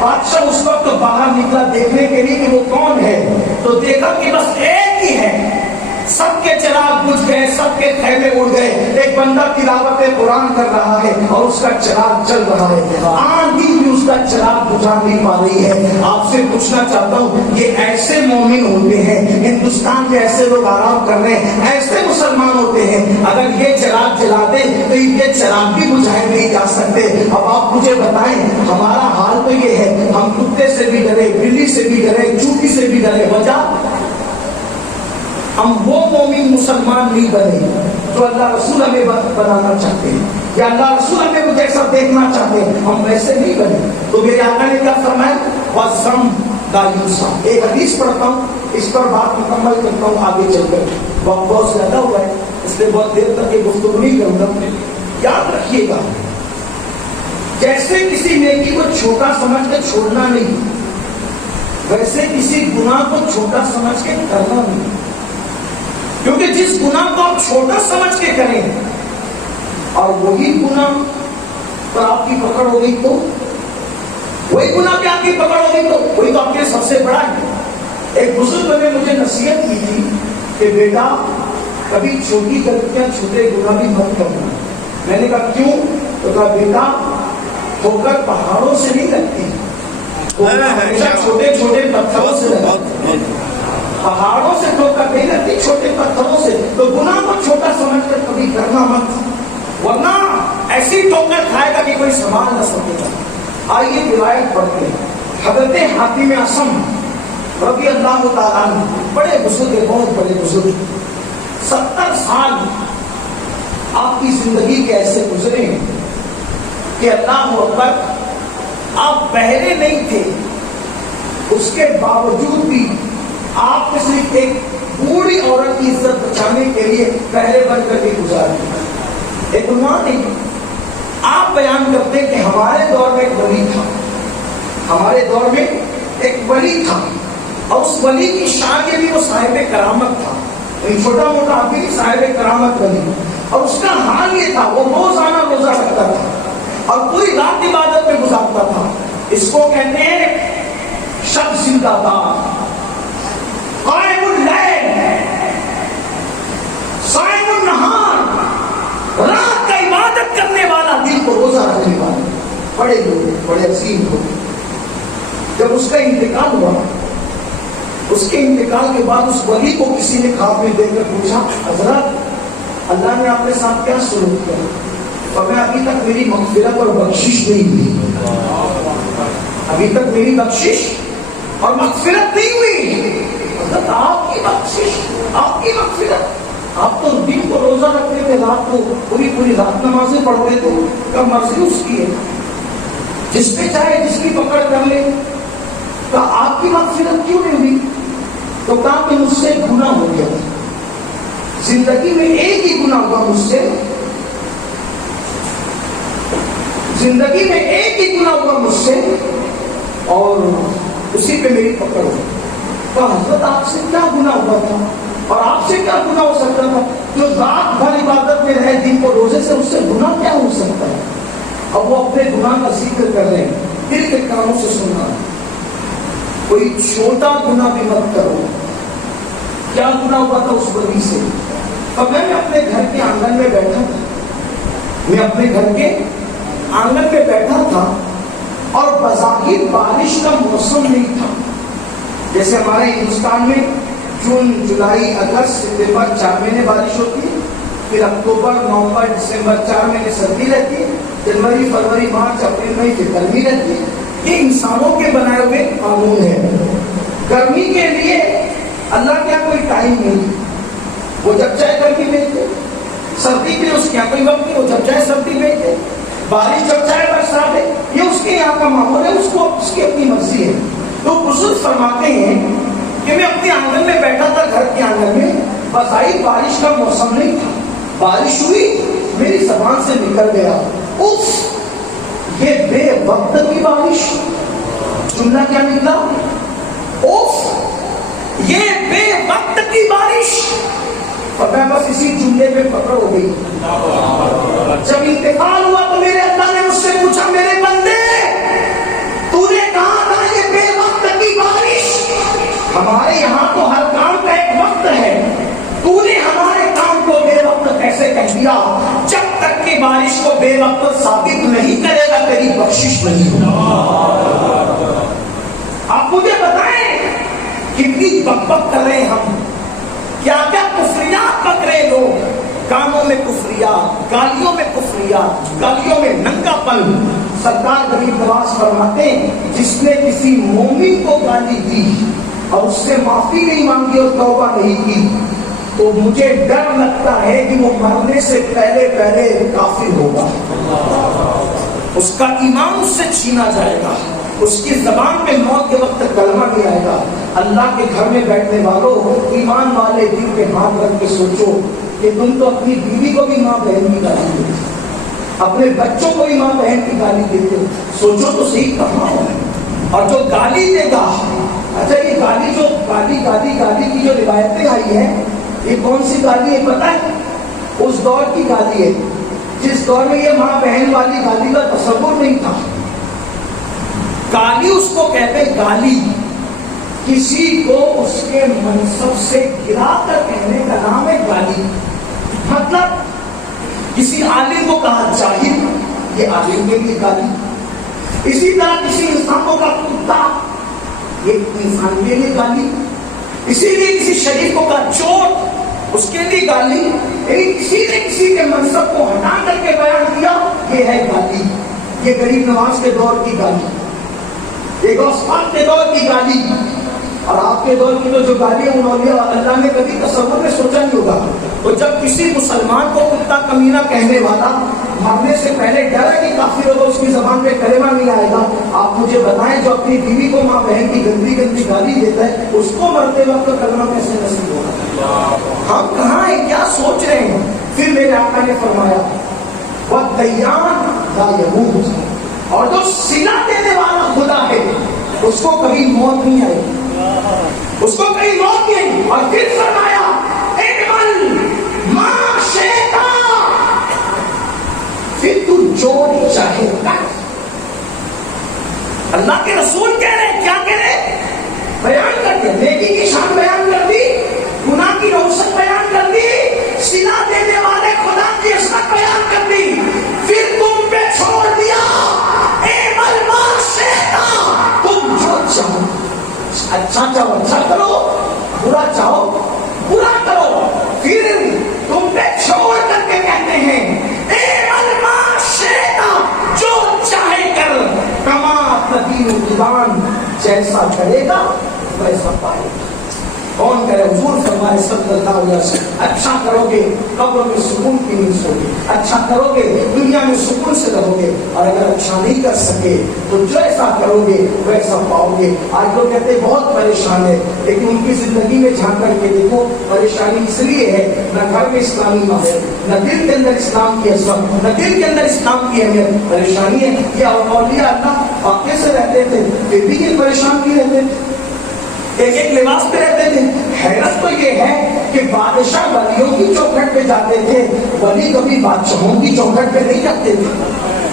بادشاہ اس وقت باہر نکلا دیکھنے کے لیے کہ وہ کون ہے، تو دیکھا کہ بس ایک ہی ہے، سب کے چراغ بجھ گئے، سب کے خیمے اڑ گئے، ایک بندہ تلاوت قرآن کر رہا ہے اور اس کا چراغ چل رہا ہے، آندھی بھی اس کا چراغ بجھا نہیں پا رہی ہے۔ آپ سے پوچھنا چاہتا ہوں یہ ایسے مومن ہوتے ہیں، ہندوستان میں ایسے لوگ آرام کر رہے ہیں، ایسے مسلمان ہوتے ہیں، اگر یہ چراغ جلا دے تو یہ چراغ بھی بجھائے نہیں جا سکتے۔ اب آپ مجھے بتائیں ہمارا حال تو یہ ہے، ہم کتے سے بھی ڈرے، بلی سے بھی ڈرے، چوٹی سے بھی ڈرے، وجہ ہم وہ مومن مسلمان نہیں بنے جو اللہ رسول ہمیں بنانا چاہتے ہیں، یا اللہ رسول ہمیں کچھ ایسا دیکھنا چاہتے ہیں، ہم ویسے نہیں بنے۔ تو میرے آقا نے کیا فرمایا؟ وَالزَّمْ لَا يُنْسَى۔ ایک حدیث پڑھتا ہوں، اس پر بات مکمل کرتا ہوں آگے چل کر، وقت بہت زیادہ ہوا ہے اس لیے بہت دیر تک یہ گفتگو نہیں کروں گا۔ یاد رکھیے گا جیسے کسی نیکی کو چھوٹا سمجھ کے چھوڑنا نہیں، ویسے کسی گناہ کو چھوٹا سمجھ کے کرنا نہیں، کیونکہ جس گناہ کو آپ چھوٹا سمجھ کے کریں اور وہی گناہ پر آپ کی پکڑ ہو گئی تو، وہی گناہ پہ آپ کی پکڑ ہو گئی تو وہی تو آپ کے سب سے بڑا ہے۔ ایک بزرگ نے مجھے نصیحت کی تھی کہ بیٹا کبھی چھوٹی غلطیاں چھوٹے گناہ بھی مت کرنا۔ میں نے کہا کیوں؟ تو کہا بیٹا ٹھوکر پہاڑوں سے نہیں لگتی، ہمیشہ چھوٹے چھوٹے پتھروں سے لگتی، پہاڑوں سے ٹھوکر نہیں لگتی، چھوٹے پتھروں سے۔ تو گناہ کو چھوٹا سمجھ کر کبھی کرنا مت، ورنہ ایسی ٹھوکر کھائے گا کہ کوئی سنبھال نہ سکے گا۔ آئیے روایت پڑھتے ہیں۔ حضرت حاتم اصم رضی اللہ تعالیٰ عنہ بڑے بزرگ، بہت بڑے بزرگ، 70 سال آپ کی زندگی کے ایسے گزرے کہ اللہ اکبر، آپ بہرے نہیں تھے، اس کے باوجود بھی آپ نے صرف ایک بوڑھی عورت کی عزت بچانے کے لیے پہلے بن کر کے گزارے۔ ایک عنوان نہیں، آپ بیان کرتے کہ ہمارے دور میں ایک ولی تھا، ہمارے دور میں ایک ولی تھا، اور اس ولی کی شان یہ بھی وہ صاحب کرامت تھا، چھوٹا موٹا آدمی بھی صاحب کرامت ولی، اور اس کا حال یہ تھا وہ روزانہ روزہ رکھتا تھا اور پوری رات عبادت میں گزارتا تھا۔ اس کو کہتے ہیں شب زندہ باد، قائم اللیل، صائم النہار، رات کا عبادت کرنے والا، دل کو روزہ رکھنے والا، بڑے لوگ، بڑے عظیم لوگ۔ جب اس کا انتقال ہوا، اس کے انتقال کے بعد اس ولی کو کسی نے خواب میں دیکھ کر پوچھا، حضرت اللہ نے آپ کے ساتھ کیا سلوک کیا؟ اور میں ابھی تک میری مغفرت اور بخشش نہیں ہوئی، ابھی تک میری بخشش اور مغفرت نہیں ہوئی۔ حضرت آپ کی بخشش، آپ کی مغفرت، آپ تو دن کو روزہ رکھتے تھے، رات کو پوری رات نمازیں پڑھتے تھے، کب مرضی اس کی ہے، جس پہ چاہے جس کی پکڑ کر لے۔ تو آپ کی مغفرت کیوں نہیں ہوئی؟ تو کہا کہ مجھ سے گناہ ہو گیا، زندگی میں ایک ہی گناہ ہوا مجھ سے، زندگی میں ایک ہی گناہ ہوا مجھ سے، اور اسی پہ میری پکڑ ہوئی۔ تو حضرت آپ سے کیا گناہ ہوا تھا اور آپ سے کیا گناہ ہو سکتا تھا؟ جو رات بھر عبادت میں رہے، دن کو روزے سے، اس سے گناہ کیا ہو سکتا ہے؟ اب وہ اپنے گناہ کا ذکر کر رہے ہیں، دل کے کانوں سے سننا، کوئی چھوٹا گناہ بھی مت کرو۔ کیا گناہ ہوا تھا اس ولی سے؟ اب میں اپنے گھر کے آنگن میں بیٹھا تھا، میں اپنے گھر کے آنگن میں بیٹھا تھا، اور بظاہر بارش کا موسم نہیں تھا، جیسے ہمارے ہندوستان میں جون، جولائی، اگست، ستمبر 4 مہینے بارش ہوتی ہے، پھر اکتوبر، نومبر، دسمبر 4 مہینے سردی رہتی ہے، جنوری، فروری، مارچ، اپریل، مئی پھر گرمی رہتی ہے۔ یہ انسانوں کے بنائے ہوئے قانون ہے۔ گرمی کے لیے اللہ کے یہاں کوئی ٹائم نہیں، وہ جب چاہے گرمی بھیجتے، سردی کے لیے اس کے یہاں کوئی وقت نہیں، وہ جب چاہے سردی بھیجتے، بارش جب چاہے برسات ہے، یہ اس کے یہاں کا ماحول ہے، اس کو اس کی اپنی مرضی ہے۔ تو بزرگ فرماتے ہیں کہ میں اپنے آنگن میں بیٹھا تھا، گھر کے آنگن میں، بظاہر بارش کا موسم نہیں تھا، بارش ہوئی، میری زبان سے نکل گیا، اف، یہ بے وقت کی بارش۔ جملہ کیا نکلا؟ اف، یہ بے وقت کی بارش۔ اور میں بس اسی جملے پہ پکڑ ہو گئی۔ جب انتقال ہوا تو میرے اللہ نے مجھ سے پوچھا، میرے بندے، تو نے کہا تھا یہ بے وقت کی بارش؟ ہمارے یہاں تو ہر کام کا ایک وقت ہے، تو نے ہمارے کام کو بے وقت کیسے کہہ دیا؟ جب تک کہ بارش کو بے وقت ثابت نہیں کرے گا تیری بخشش نہیں ہوگی۔ آپ مجھے بتائیں کتنی بک کر رہے ہیں ہم، کیا کیا کفریات بک رہے لوگ، کانوں میں کفریات، گالیوں میں کفریات، گالیوں میں ننگا پن۔ سرکار غریب نواز فرماتے ہیں جس نے کسی مومن کو گالی دی اور اس سے معافی نہیں مانگی اور توبہ نہیں کی، تو مجھے ڈر لگتا ہے کہ وہ مرنے سے پہلے کافر ہوگا، اس کا ایمان اس سے چھینا جائے گا، اس کی زبان پہ موت کے وقت کلمہ نہیں آئے گا۔ اللہ کے گھر میں بیٹھنے والوں، ایمان والے دل پہ ہاتھ رکھ کے سوچو کہ تم تو اپنی بیوی کو بھی ماں بہن کی گالی دیتے ہو، اپنے بچوں کو بھی ماں بہن کی گالی دیتے ہو، سوچو تو صحیح کہاں ہو۔ اور جو گالی دے گا، اچھا یہ گالی کی جو روایتیں آئی ہیں، یہ کون سی گالی ہے پتہ ہے؟ اس دور کی گالی ہے جس دور میں یہ ماں بہن والی گالی کا تصور نہیں تھا۔ گالی اس کو کہتے ہیں، گالی کسی کو اس کے منصب سے گرا کر کہنے کا نام ہے گالی۔ مطلب کسی عالم کو کہا جاہل، یہ عالم کے لیے گالی۔ اسی طرح کسی انسان کو کہا کتا، یہ انسان کے لیے گالی۔ اسی لیے کسی شریف کو کہا چور، اس کے لیے گالی۔ کسی نے کسی کے منصب کو ہٹا کر کے بیان کیا، یہ ہے گالی، یہ غریب نواز کے دور کی گالی، یہ غوث پاک کے دور کی گالی، اور آپ کے دور کی تو جو گالی ہے ان اولیاء اللہ نے کبھی تصور میں سوچا نہیں ہوگا۔ تو جب کسی مسلمان کو کتا کمینہ کہنے والا مرنے سے پہلے ڈر ہے کہ کافر ہوگا، اس کی زبان پہ کلمہ نہیں آئے گا، آپ مجھے بتائیں جو اپنی بیوی کو ماں بہن کی گندی گندی گالی دیتا ہے اس کو مرتے وقت کلمہ کیسے نصیب ہوگا؟ ہم کہاں ہیں، کیا سوچ رہے ہیں؟ پھر میرے آقا نے فرمایا وَالدَّيَّانُ لَا يَمُوتُ، اور جو صلہ دینے والا خدا ہے اس کو کبھی موت نہیں آئے گی، اس کو کبھی موت نہیں آئے گی۔ اور پھر فرمایا اعمل ما شئت، پھر تو جو چاہے کر۔ اللہ کے رسول کہہ رہے، کیا کہہ رہے؟ بیان کر دیا، نیکی کی شان بیان کر دی، گناہ کی نوسط بیان کر دی، صلہ دینے والے خدا کی عظمت بیان کر دی، پھر تم پہ چھوڑ دیا اعمل ما شئت، تم جو چاہو، اچھا چاہو اچھا کرو، برا چاہو برا کرو، پھر تم پہ چھوڑ کر کے کہتے ہیں اعمل ما شئت، جو چاہے کر، کما تدین تدان، جیسا کرے گا ویسا پائے گا۔ کون کرے؟ حضور فرمائے صلی اللہ علیہ وسلم اچھا کرو گے قبر میں سکون کی نیند سو گے، اچھا کرو گے دنیا میں سکون سے رہو گے، اور اگر اچھا نہیں کر سکے تو جیسا کرو گے ویسا پاؤ گے۔ آج لوگ کہتے ہیں بہت پریشان ہے، لیکن ان کی زندگی میں جھانک کر کے دیکھو، پریشانی اس لیے ہے نہ گھر میں اسلامی ماحول، نہ دل کے اندر اسلام کی عظمت، نہ دل کے اندر اسلام کی اہمیت۔ پریشانی ہے یہ اولیاء اللہ واقع سے رہتے تھے پھر بھی یہ پریشان نہیں رہتے تھے، ایک ایک لباس پہ رہتے تھے۔ حیرت تو یہ ہے کہ بادشاہ ولیوں کی چوکھٹ پہ جاتے تھے، ولی کبھی بادشاہوں کی چوکھٹ پہ نہیں جاتے تھے۔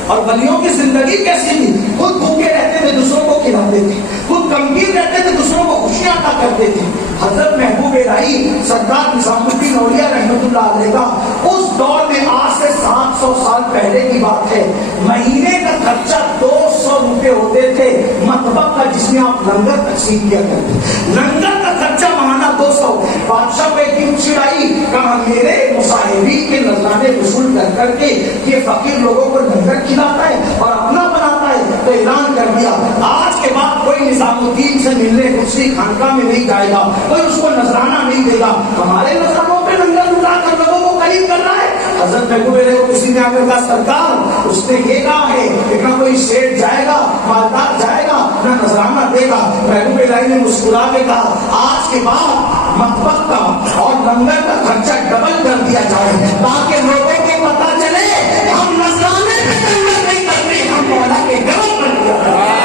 اور ولیوں کی زندگی کیسی تھی؟ خود بھوکے رہتے تھے، دوسروں کو کھلاتے تھے، خود غمگین رہتے تھے، دوسروں کو خوشیاں عطا کرتے تھے۔ حضرت محبوب الہی سرکار نظام الدین اولیاء رحمۃ اللہ علیہ کا اس دور میں آج سے 700 سال پہلے کی بات ہے، مہینے کا خرچہ 200 روپے ہوتے تھے مطبخ کا، جس میں آپ لنگر تقسیم کیا کرتے، لنگر کا خرچہ ماہانہ 200۔ بادشاہ پہ دن چڑھائی، کہا میرے مصاحبین کے نذرانے وصول کر کر کے یہ فقیر لوگوں کو لنگر کھلاتا ہے اور اپنا بناتا ہے، تو اعلان کر دیا آج کے بعد کوئی نظام الدین سے ملنے اسی خانقاہ میں نہیں جائے گا، کوئی اس کو نذرانہ نہیں دے گا۔ ہمارے نذرانوں پہ لنگر اٹھا کر لوگوں کو قریب کر رہا ہے۔ حضرت محبوب علیہ کو کسی نے آ کر کہا سرکار اس نے یہ کہا ہے کہ نہ کوئی شیخ جائے گا، مالدار جائے گا، نہ نذرانہ دے گا۔ محبوب علیہ نے مسکرا کے کہا آج کے بعد مطبخ کا اور لنگر کا خرچہ ڈبل کر دیا جائے تاکہ لوگوں کو پتا چلے ہم نذرانے میں لنگر نہیں کرتے، ہم مولا کے گھروں پر کرتے ہیں۔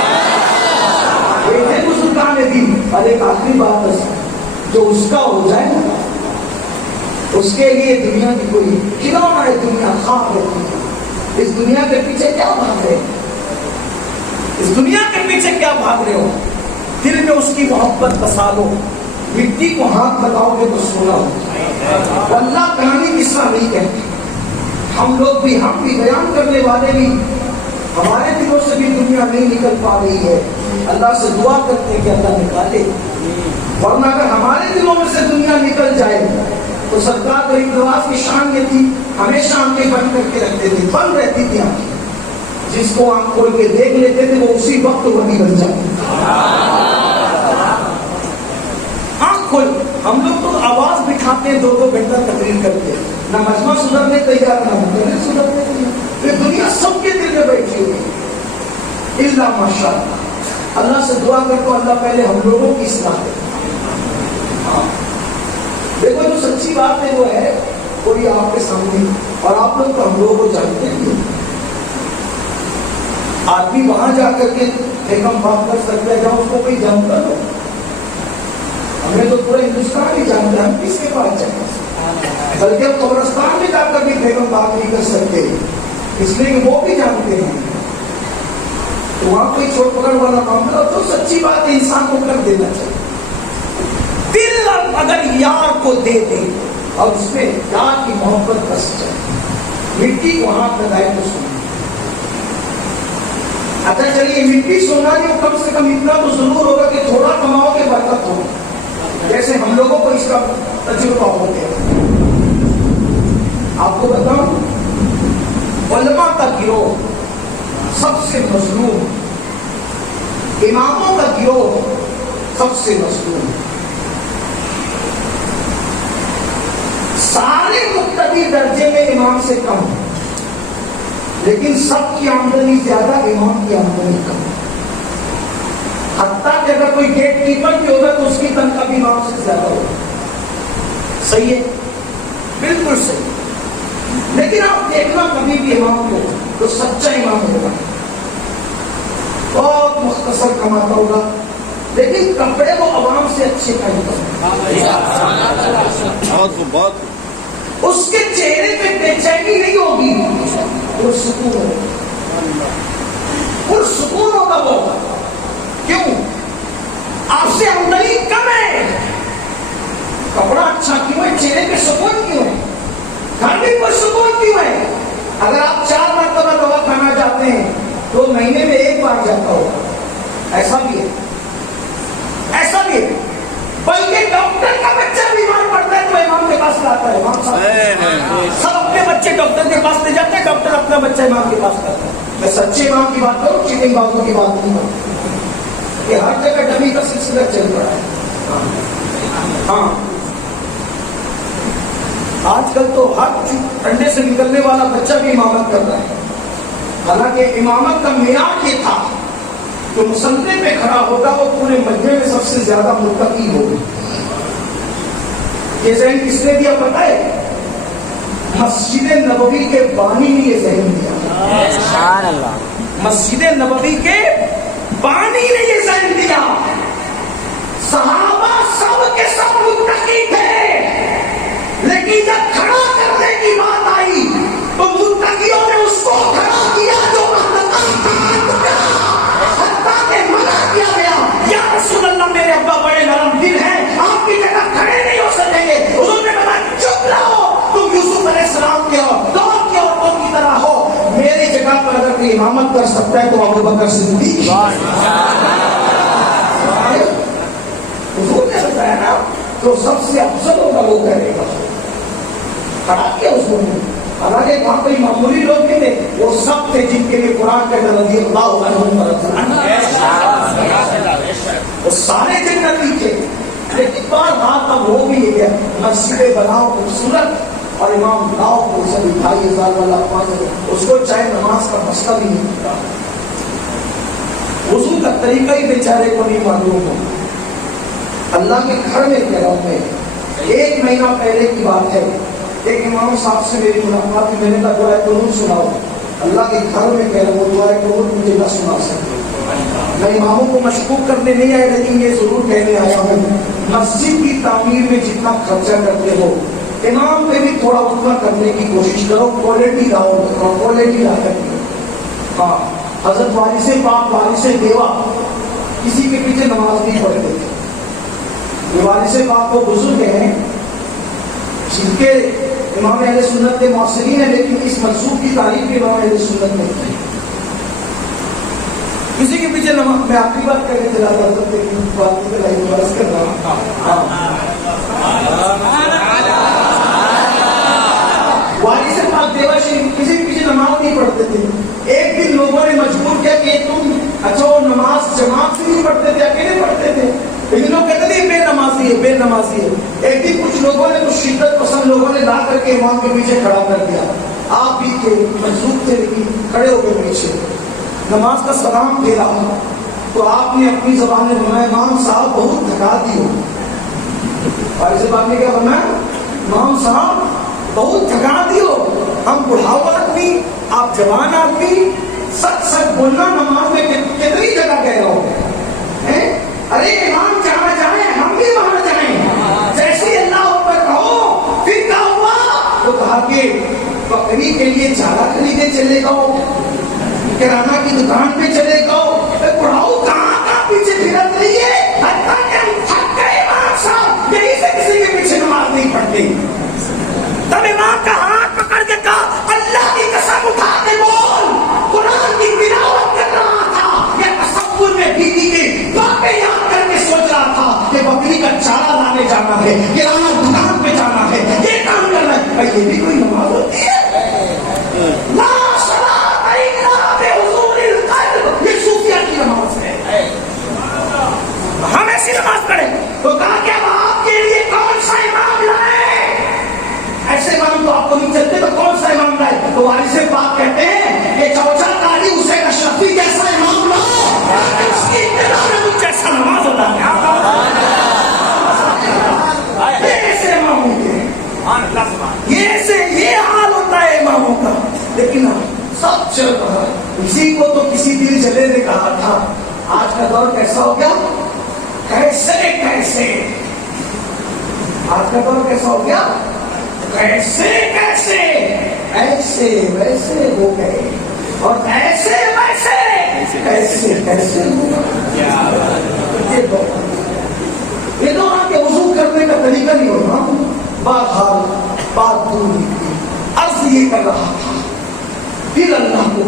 یہ ہے بزرگان دین۔ اور ایک آخری بات ہے، جو اس کا ہو جائے نا اس کے لیے دنیا کی کوئی کھلونا ہے، دنیا خواب ہے۔ اس دنیا کے پیچھے کیا بھاگ رہے ہو؟ اس دنیا کے پیچھے کیا بھاگ رہے ہو؟ دل میں اس کی محبت بسا لو، مٹی کو ہاتھ لگاؤ گے تو سونا ہو۔ اللہ کہانی قصہ نہیں کہتی، ہم لوگ بھی، ہم بھی بیان کرنے والے بھی، ہمارے دلوں سے بھی دنیا نہیں نکل پا رہی ہے۔ اللہ سے دعا کرتے ہیں کہ اللہ نکالے، ورنہ اگر ہمارے دلوں میں سے دنیا نکل جائے تو سرکار غریب نواز کی شان یہ تھی، ہمیشہ آنکھیں بند کر کے رکھتے تھے، بند رہتی تھی آنکھیں، جس کو آنکھ کھول کے دیکھ لیتے تھے وہ اسی وقت ولی بن جاتے تھے۔ آنکھ کھول، ہم لوگ تو آواز بٹھاتے ہیں، 2 گھنٹہ تقریر کرتے ہیں، نہ مجمع سدھرنے تیار، نہ مدرس سدھرنے تیار، یہ دنیا سب کے دل میں بیٹھی ہوئی ہے الا ماشاء اللہ۔ اللہ سے دعا کرو اللہ پہلے ہم لوگوں کی اصلاح کرے۔ دیکھو جو سچی بات ہے وہ ہے کوئی آپ کے سامنے، اور آپ لوگ تو ہم لوگوں کو جانتے ہیں، آدمی وہاں جا کر کے بیگم بات کر سکتا ہے جہاں اس کو کوئی جانتا ہو، ہمیں تو پورا ہندوستان ہی جانتا ہے، ہم کس کے پاس جائیں؟ بلکہ ہم قبرستان میں جا کر بھی بیگم بات نہیں کر سکتے، اس لیے کہ وہ بھی جانتے ہیں، تو وہاں کوئی چھوڑ پکڑ والا معاملہ تو سچی بات ہے انسان کو کر دینا چاہیے۔ دل اگر یار کو دے دے اور اس میں یار کی محبت بس جائے، مٹی کو ہاتھ لگائے تو سونا۔ اچھا چلیے مٹی سونا نہیں، کم سے کم اتنا تو ضرور ہوگا کہ تھوڑا کماؤ گے برکت ہوگی، جیسے ہم لوگوں کو اس کا تجربہ ہو گیا۔ آپ کو بتاؤں علماء کا گروہ سب سے مظلوم، اماموں کا گروہ سب سے مظلوم. سارے مقتدی درجے میں امام سے کم، لیکن سب کی آمدنی زیادہ، امام کی آمدنی کم. حتیٰ کہ اگر کوئی گیٹ کیپر بھی ہوگا تو اس کی تنخواہ بھی امام سے زیادہ ہوگی. صحیح ہے، بالکل صحیح. لیکن آپ دیکھنا کبھی بھی امام کو تو سچا امام ہوگا، بہت مختصر کماتا ہوگا، لیکن کپڑے وہ عوام سے اچھے پہنتا ہوگا. اس کے چہرے پہ بے چینی نہیں ہوگی، پرسکون ہوگا، پرسکون ہوگا وہ. کیوں؟ آپ سے آمدنی کم ہے، کپڑا اچھا کیوں ہے، چہرے پہ سکون کیوں ہے، گھر بھی پرسکون کیوں ہے. اگر آپ 4 مرتبہ دوا کھانا چاہتے ہیں تو مہینے میں 1 بار جاتا ہوگا. ایسا بھی ہے، ایسا بھی ہے. بلکہ ڈاکٹر کا بچہ بیمار پڑتا ہے تو امام کے پاس لاتا ہے. امام صاحب سب اپنے بچے ڈاکٹر کے پاس لے جاتے ہیں، ڈاکٹر اپنا بچہ امام کے پاس لاتا ہے. میں سچے امام کی بات کروں، چیٹنگ بازوں کی بات نہیں کروں. یہ ہر جگہ ڈمی کا سلسلہ چل رہا ہے. ہاں، آج کل تو ہر انڈے سے نکلنے والا بچہ بھی امامت کر رہا ہے. حالانکہ امامت کا معیار یہ تھا جو مسلے پہ کھڑا ہوگا وہ پورے مجمع میں سب سے زیادہ متقی ہوگا. یہ ذہن کس نے دیا پتہ ہے؟ مسجد نبوی کے بانی نے یہ ذہن دیا. سبحان اللہ. مسجد نبوی کے بانی نے یہ ذہن دیا. صحابہ سب کے سب متقی تھے، لیکن جب کھڑا کرنے کی بات آئی تو متقیوں نے اس کو کھڑا کیا جو منع کیا گیا. یا رسول اللہ، میرے ابا بڑے نرم دل ہیں، آپ کی جگہ کھڑے نہیں ہو سکیں گے. حضور نے بتایا چپ رہو، تم یوسف علیہ السلام کے دور کی عورتوں کی طرح ہو. میری جگہ پر اگر کوئی امامت کر سکتا ہے تو ابوبکر صدیق. حضور نے بتایا نا، تو سب سے افضل ہوگا وہ کرے گا. کھڑا کیا اس کو. حالانکہ وہاں کوئی معمولی لوگ نہیں تھے، وہ سب تھے جن کے لیے قرآن کا رضی اللہ عنہ، وہ سارے جنتی تھے. لیکن بار بار تب وہ بھی گیا مسجدیں بناؤ خوبصورت اور امام بناؤ کو سب 2,500 والا 5,000، اس کو چاہے نماز کا مسئلہ بھی نہیں ہوتا. وضو کا طریقہ ہی بیچارے کو نہیں معلوم ہو. اللہ کے گھر میں کہہ رہا ہوں میں، 1 مہینہ پہلے کی بات ہے، ایک امام صاحب سے میری ملاقات تھی. میں نے کہا دعائے قنوت سناؤ. اللہ کے گھر میں کہہ رہا ہوں دعائے قنوت مجھے نہ سنا سکتے. میں اماموں کو مشکوک کرنے نہیں آیا، لیکن یہ ضرور کہنے آیا ہوں، مسجد کی تعمیر میں جتنا خرچہ کرتے ہو امام پہ بھی تھوڑا اتنا کرنے کی کوشش کرو. کوالٹی لاؤ، کوالٹی لا کر. ہاں، حضرت وارث پاک وارث دیوا کسی کے پیچھے نماز نہیں پڑھتے تھے. وارث پاک کو بزرگ ہیں جن کے امام اہل سنت کے معاصرین ہیں، لیکن اس منصوب کی تعریف بھی امام اہل سنت نے کی. کسی کے پیچھے نماز، میں آخری بات کر کے چلا جاتا ہوں لیکن بات کی لائن برس کر رہا ہوں. وارث پاک دیوا شریف کسی کے پیچھے نماز نہیں پڑھتے تھے. ایک دن لوگوں نے مجبور کیا کہ تم اچھا وہ نماز جماعت سے نہیں پڑھتے تھے، اکیلے پڑھتے تھے. لیکن لوگ کہتے تھے بے نمازی ہے، بے نمازی ہے. ایک دن کچھ لوگوں نے، کچھ شدت پسند لوگوں نے لا کر کے امام کے پیچھے کھڑا کر دیا. آپ بھی تھے، مجذوب تھے، لیکن کھڑے ہو گئے پیچھے. نماز کا سلام پھیرا تو آپ نے اپنی زبان میں فرمایا امام صاحب بہت تھکا دی ہو. وارث پاک نے کیا فرمایا؟ امام صاحب بہت تھکا دی ہو، ہم بڑھاؤ آدمی، آپ جوان آدمی، سچ سچ بولنا نماز میں کتنی جگہ کہہ رہا ہوں. ارے امام جہاں جائیں ہم بھی وہاں جائیں. جیسے اللہ پر کہو پھر کیا ہوا؟ تو کہا کہ بکری کے لیے چارہ خریدے چلے گاؤ، کرانہ کی دکان پہ چلے گاؤ. پڑھاؤ کہاں کا پیچھے پھرت رہی ہے، حتیٰ کہ ہم تھک گئے امام صاحب، یہی سے کسی کے پیچھے نماز نہیں پڑھتے. تب امام کا ہاتھ پکڑ کے کہا اللہ کی قسم اٹھا کے بول، قرآن کی تلاوت کر رہا تھا یا تصور میں بیوی کی باتیں یاد کر کے سوچ رہا تھا کہ بکری کا چارہ لانے جانا ہے، کرانہ دکان پہ جانا ہے، یہ کام کرنا ہے. یہ بھی کوئی نماز ہوتی ایسا نماز ادا ایسے اماموں کے یہ حال ہوتا ہے اماموں کا. لیکن سب چل رہا ہے. اسی کو تو کسی دل جلے نے کہا تھا آج کا دور کیسا ہو گیا, کیسے کیسے, آج کا دور کیسا ہو گیا, کیسے کیسے, ایسے ویسے ہو گئے اور ایسے ویسے کیسے کیسے ہو گئے. یہ تو آپ کے وضو کرنے کا طریقہ نہیں ہونا. بہرحال بات دور نکلی. عرض یہ کر رہا تھا دل اللہ کو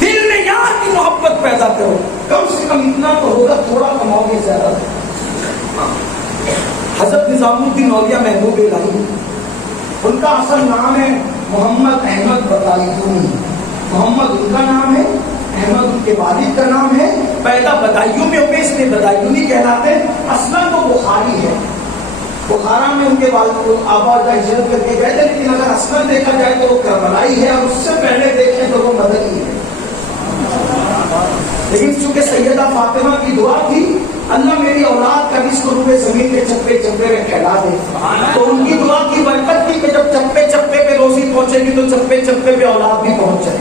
دل میں یار کی محبت پیدا کرو. کم سے کم اتنا تو ہوگا, تھوڑا کماؤ گے زیادہ. حضرت نظام الدین اولیاء محبوب الہی, ان کا اصل نام ہے محمد احمد بدایونی. محمد ان کا نام ہے, احمد ان کے والد کا نام ہے. پیدا بدایوں میں ہوئے, اس لیے بدایونی کہلاتے ہیں. اصلاً تو بخاری ہے, بخارا میں ان کے والد کو آبا ہجرت کر کے گئے تھے, لیکن اگر اصلاً دیکھا جائے تو وہ کربلائی ہے, اور اس سے پہلے دیکھیں تو وہ مدنی ہے. لیکن چونکہ سیدہ فاطمہ کی دعا تھی اللہ میری اولاد کا رزق روئے زمین کے چپے چپے میں پھیلا دے, تو ان کی دعا کی برکت تھی کہ جب چپے چپے پہ روزی پہنچے گی تو چپے چپے پہ اولاد بھی پہنچ جائے.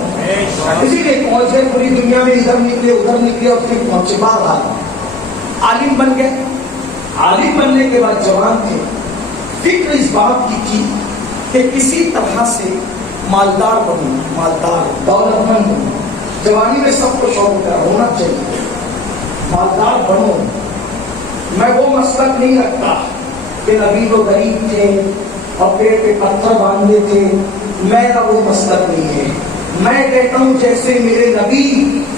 اسی لیے پہنچ گئے پوری دنیا میں, ادھر نکلے ادھر نکلے اور پھر پہنچے. بہرحال عالم بن گئے. عالم بننے کے بعد جوان تھے, فکر اس بات کی تھی کہ کسی طرح سے مالدار بنوں, مالدار دولت مند بنوں. جوانی میں سب کو شوق ہونا چاہیے, مالدار بنو. میں وہ مسلک نہیں رکھتا کہ نبی وہ غریب تھے اور پیٹ پہ پتھر باندھے تھے, میرا وہ مسلک نہیں ہے. میں کہتا ہوں جیسے میرے نبی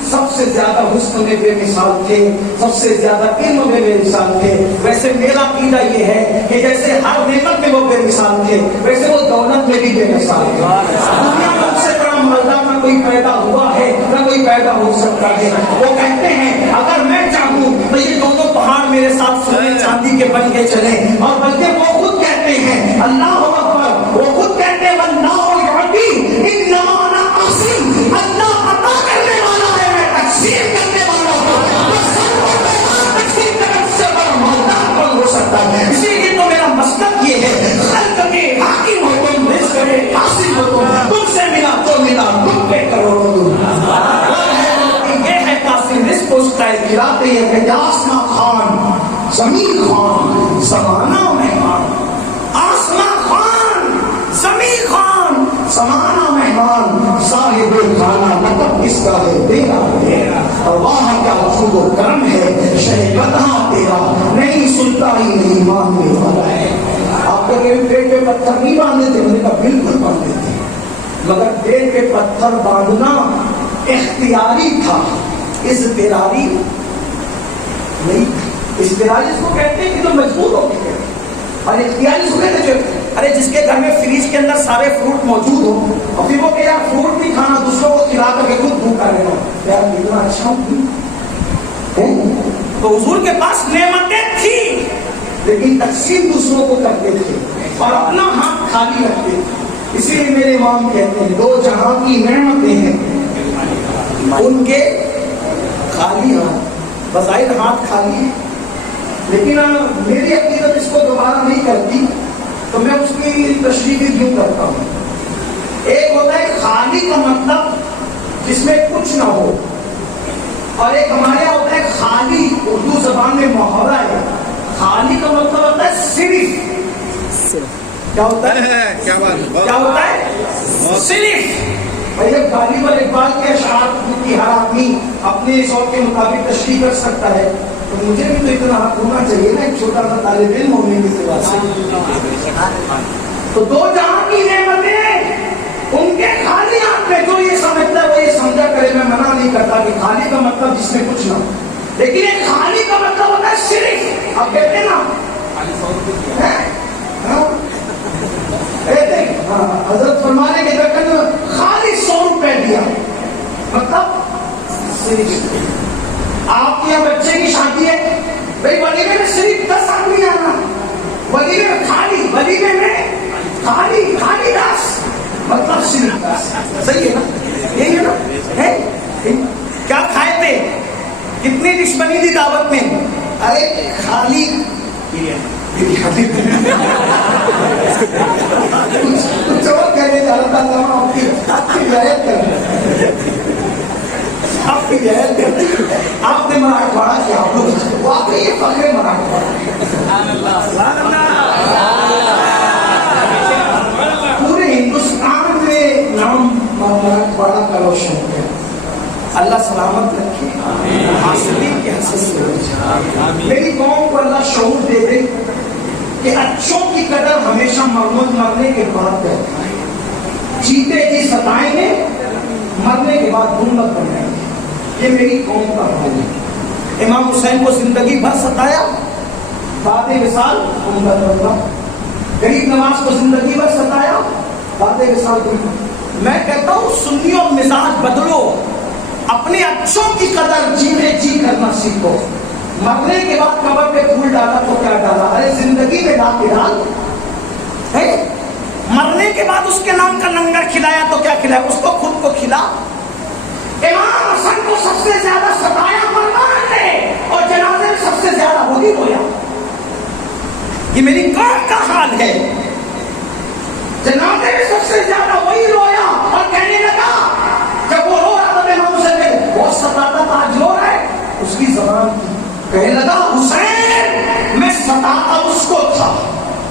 سب سے زیادہ حسن میں بے مثال تھے, سب سے زیادہ علم میں بے مثال تھے, ویسے میرا عقیدہ یہ ہے کہ جیسے ہر نعمت میں وہ بے مثال تھے ویسے وہ دولت میں بھی بے مثال تھے. دنیا میں ان سے بڑا مالدار نہ کوئی پیدا ہوا ہے نہ کوئی پیدا ہو سکتا ہے. وہ کہتے ہیں اگر میں چاہوں تو یہ دونوں پہاڑ میرے ساتھ سونے چاندی کے بن کے چلے, اور بلکہ وہ خود کہتے ہیں اللہ اکبر, وہ خود کہتے ہیں واللہ یعطی انما انا قاسم, اللہ عطا کرنے والا ہے, میں تقسیم کرنے والا ہوں. تقسیم کرنے سے بڑا مالدار کون ہو سکتا ہے؟ اسی لیے تو میرا مسلک یہ ہے خلق کے حاکم ہو تم, رزق کے قاسم ہو تم سے ملا تو ملا تم پہ کرو تم. یہ ہے قاسم رزق کو اس کا کھلاتے ہیں کہ آسماں خان زمین خان زمانہ مہمان, آسماں خان زمین خان زمانہ مہمان, صاحب کھانا مطلب کس کا ہے تیرا, اور وہاں کا خوب و کرم ہے شہ بدہاں تیرا, نہیں سنتا ہی نہیں ماننے والا ہے. آپ کا پیٹ پہ پتھر نہیں باندھے تھے, میں نے کہا بالکل باندھے تھے, مگر پیٹ پہ پتھر باندھنا اختیاری تھا, اضطراری نہیں تھا. اضطراری اس کو کہتے ہیں کہ تو مجبور ہو کے, اور اختیاری اس کو کہتے ہیں ارے جس کے گھر میں فریج کے اندر سارے فروٹ موجود ہو اور پھر وہ کہ یار فروٹ بھی کھانا, دوسروں کو کھلا کر کے خود بھوکا رہنا, یار کتنا اچھا ہے. تو حضور کے پاس نعمتیں تھی لیکن تقسیم دوسروں کو کرتے تھے اور اپنا ہاتھ خالی رکھتے تھے. اسی لیے میرے امام کہتے ہیں دو جہاں کی نعمتیں ہیں ان کے خالی ہاتھ, بظاہر ہاتھ خالی ہے لیکن میری عقیدت اس کو دوبارہ نہیں کرتی تو میں اس کی تشریح بھی کیوں کرتا ہوں. ایک ہوتا ہے خالی کا مطلب جس میں کچھ نہ ہو, اور ایک ہمارے یہاں ہوتا ہے خالی, اردو زبان میں محاورہ ہے, خالی کا مطلب ہوتا ہے صرف. کیا ہوتا ہے, کیا ہوتا ہے صرف. بھائی اب غالب اور اقبال کے اشعار کی ہر آدمی اپنے ذوق کے مطابق تشریح کر سکتا ہے, تو مجھے بھی تو اتنا حق ہونا چاہیے نا ایک چھوٹا سا طالب علم ہونے کی سوا سے. تو دو جہاں کی نعمتیں ان کے خالی ہاتھ میں, جو یہ سمجھتا ہے وہ یہ سمجھا کرے, میں منع نہیں کرتا کہ خالی کا مطلب جس میں کچھ نہ, لیکن ایک خالی کا مطلب ہوتا ہے صرف. آپ کہتے ہیں نا حضرت فرمانے کے درکن خالی 100 روپے دیا, مطلب صرف. آپ کے یہاں بچے کی شادی ہے, بھائی ولیمے میں صرف 10 آدمی آنا, ولیمے میں خالی, ولیمے میں خالی 10, مطلب صرف 10. صحیح ہے نا, یہی ہے نا. کیا کھائے تھے کتنی ڈش بنی تھی دعوت میں؟ ارے خالی کچھ اور کہنے جا رہا تھا، آپ کی رعایت آپ نے مراٹھواڑا کیا، آپ لوگ واقعی یہ فخر مراٹھواڑا، پورے ہندوستان میں نام مراٹھواڑا کا روشن ہو گیا۔ اللہ سلامت رکھے، حاصلین کے حسد سے بچائے۔ میری قوم کو اللہ شعور دے دے کہ اچھوں کی قدر ہمیشہ مرنے کے بعد کرتا ہے۔ جیتے جی ستائیں گے، مرنے کے بعد گنبد بنائیں گے۔ یہ میری قوم کا حال ہے۔ امام حسین کو زندگی بھر ستایا، بعد وصال گنبد بنا۔ غریب نواز کو زندگی بھر ستایا، بعد وصال گنبد۔ میں کہتا ہوں سنیوں مزاج بدلو، اپنے اچھوں کی قدر جینے جی کرنا سیکھو۔ مرنے کے بعد قبر پہ پھول ڈالا تو کیا ڈالا، ارے زندگی میں لا کے ڈال۔ مرنے کے بعد اس کے نام کا لنگر کھلایا تو کیا کھلایا، اس کو خود کو کھلا۔ امام حسن کو سب سے زیادہ ستایا مروان نے، اور جنازے میں سب سے زیادہ وہی رویا۔ یہ میری قوم کا حال ہے، جنازے میں سب سے زیادہ وہی رویا اور کہنے لگا، جب وہ رو رہا تھا امام حسین نے بہت ستاتا تھا، آج رو رہا ہے، اس کی زبان کی کہنے لگا، حسین میں ستاتا اس کو تھا،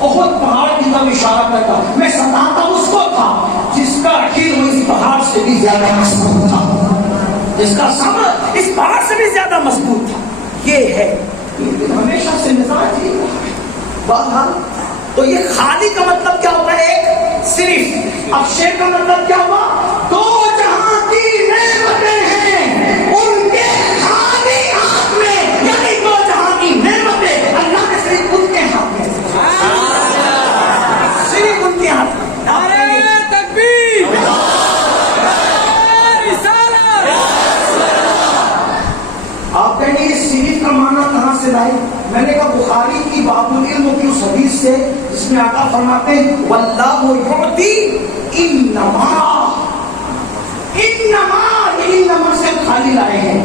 احد پہاڑ کی طرف اشارہ کرتا، میں ستاتا اس کو تھا جس کا عقیل وہ اس پہاڑ سے بھی زیادہ مضبوط تھا، جس کا صبر اس پہاڑ سے بھی زیادہ مضبوط تھا۔ یہ ہے ہمیشہ سے مزاج ہی رہا ہے۔ بہرحال تو یہ خالی کا مطلب کیا ہوتا ہے، ایک صرف۔ اب شیر کا مطلب کیا ہوا، دو جہاں کی نعمتیں ہیں ان کے خالی ہاتھ میں، یعنی دو جہاں کی نعمتیں اللہ نے صرف ان کے ہاتھ میں، صرف ان کے ہاتھ میں۔ آپ کہیں گے یہ صرف کا معنی کہاں سے لائے؟ میں نے کہا بخاری کی باب العلم کی اس حدیث سے، جس میں آقا فرماتے ہیں واللہ یعطی انما، انما سے خالی لائے ہیں،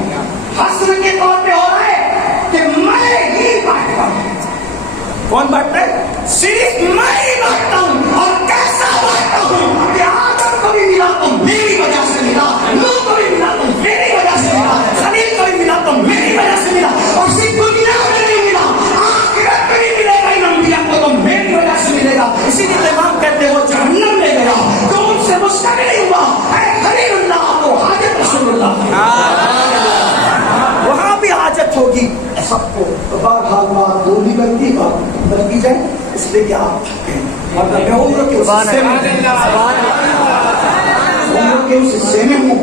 حسر کے طور پہ ہو رہا ہے کہ میں ہی بانٹتا ہوں۔ کون بانٹتا ہے؟ صرف میں ہی بانٹتا ہوں، اور کیسا بانٹتا ہوں کہ آدم کو بھی ملا تو میری وجہ سے ملا، نوح کو بھی ملا تو میری وجہ سے ملا، خلیل کو بھی ملا تو میری وجہ سے ملا، اور صرف دنیا میں نہیں ملا، آخرت میں بھی ملے گا ان انبیاء کو تو میری وجہ سے ملے گا۔ اسی لیے امام کہتے ہیں وہ جہنم میں گیا تو ان سے مستقل نہیں ہوا، اے خلیل اللہ تو حاجت رسول اللہ، وہاں بھی حاجت ہوگی سب کو۔ بہرحال بات دو نہیں بنتی، بات بنتی جائے، اس لیے کہ آپ مطلب میں عمر کے اس حصے میں ہوں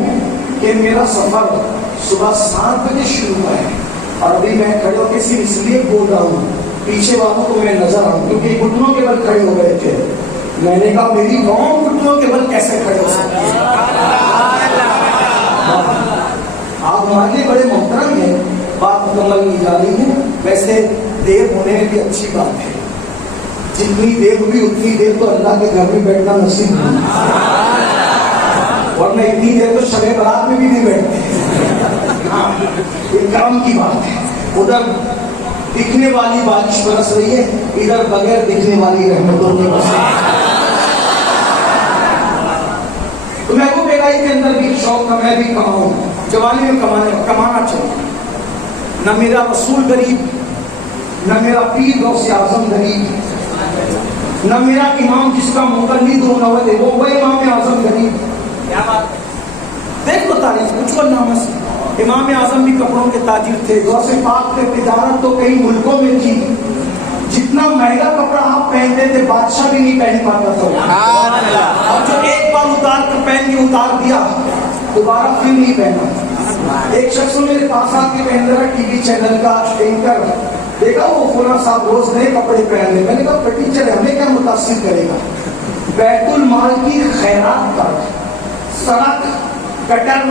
کہ میرا سفر صبح 7 بجے شروع ہوا ہے، اور ابھی میں کھڑے ہو کے صرف اس لیے بول رہا ہوں پیچھے والوں کو میں نظر آؤں، کیونکہ گھٹنوں کے بل کھڑے ہو گئے تھے۔ میں نے کہا میری قوم گھٹنوں کے بل کیسے کھڑے ہو سکتی ہے؟ آپ ہمارے لیے بڑے محترم ہیں، بات مکمل کی جا رہی ہے۔ ویسے دیر ہونے میں بھی اچھی بات ہے، جتنی دیر ہوئی اتنی دیر تو اللہ کے گھر میں بیٹھنا نصیب نہیں، ورنہ اتنی دیر تو شب برات میں بھی نہیں بیٹھتے۔ ہاں یہ کام کی بات ہے، ادھر دکھنے والی بارش برس رہی ہے، ادھر بغیر دکھنے والی رحمتوں کی برس رہی ہے۔ تو محبوب الہی کے اندر بھی شوق تھا میں بھی کماؤں، جوانی میں کمانا چاہیے۔ نہ میرا رسول غریب، نہ میرا پیر غوث اعظم غریب، نہ میرا امام جس کا مقلد ہو نہ وہ امام اعظم غریب۔ کیا بات دیکھ لو تاریخ، کچھ کو نام سے امام اعظم بھی کپڑوں کے تاجر تھے، غوث پاک کے تجارت تو کئی ملکوں میں تھی، جتنا مہنگا کپڑا آپ پہنتے تھے بادشاہ بھی نہیں پہن پاتا تھا، اور جو ایک بار اتار کر پہن کے اتار دیا دوبارہ پھر نہیں پہنا۔ ایک شخص میرے پاس آ کے پہن رہا ٹی وی چینل کا اینکر، دیکھا وہ فلاں صاحب روز نئے کپڑے پہن رہے، میں نے کہا ٹیچر ہمیں کیا متاثر کرے گا؟ بیت المال کی خیرات پر، سڑک کٹر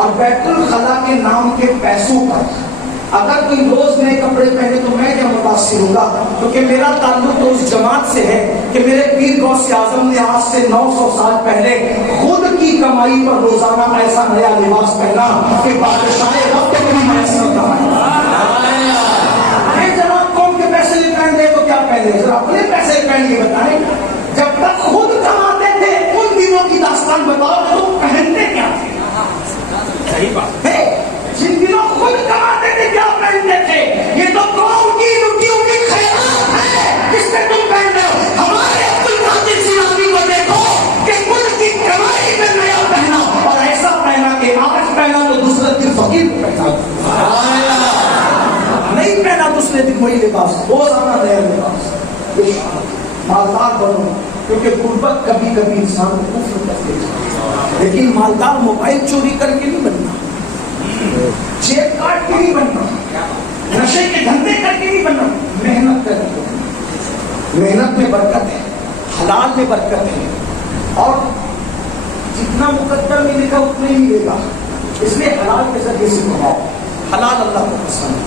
اور بیت الخلا کے نام کے پیسوں پر اگر کوئی روز نئے کپڑے پہنے تو میں کیا متاثر ہوں گا؟ کیونکہ میرا تعلق تو اس جماعت سے ہے کہ میرے پیر غوث اعظم نے آج سے 900 سال پہلے خود کی کمائی پر روزانہ ایسا نیا لباس پہنا کہ بادشاہ رب کو بھی میسر تھا۔ خود کماتے تھے کیا پہنتے تھے؟ یہ تو قوم کی لٹی ہوئی خیرات ہے جس سے تم پہن رہے ہو. ہمارے عبد القادر جیلانی کو دیکھو کہ ملک کی کمائی میں نیا پہنا اور ایسا پہنا کہ آج پہنا تو دوسرے دن فقیر کو پہنا, نہیں پہنا دوسرے دن وہی لباس, روزانہ نیا لباس. مالدار بنو کیونکہ غربت کبھی کبھی انسان کو کفر کر دیتی, لیکن مالدار موبائل چوری کر کے نہیں بننا, جیب کاٹ کے نہیں بننا, نشے کے دھندے کر کے نہیں بننا, محنت کر کے بننا. محنت میں برکت ہے, حلال میں برکت ہے, اور جتنا مقدر میں لکھا اتنا ہی ملے گا. اس لیے حلال کے ذریعے سے کماؤ, حلال اللہ کو پسند ہے.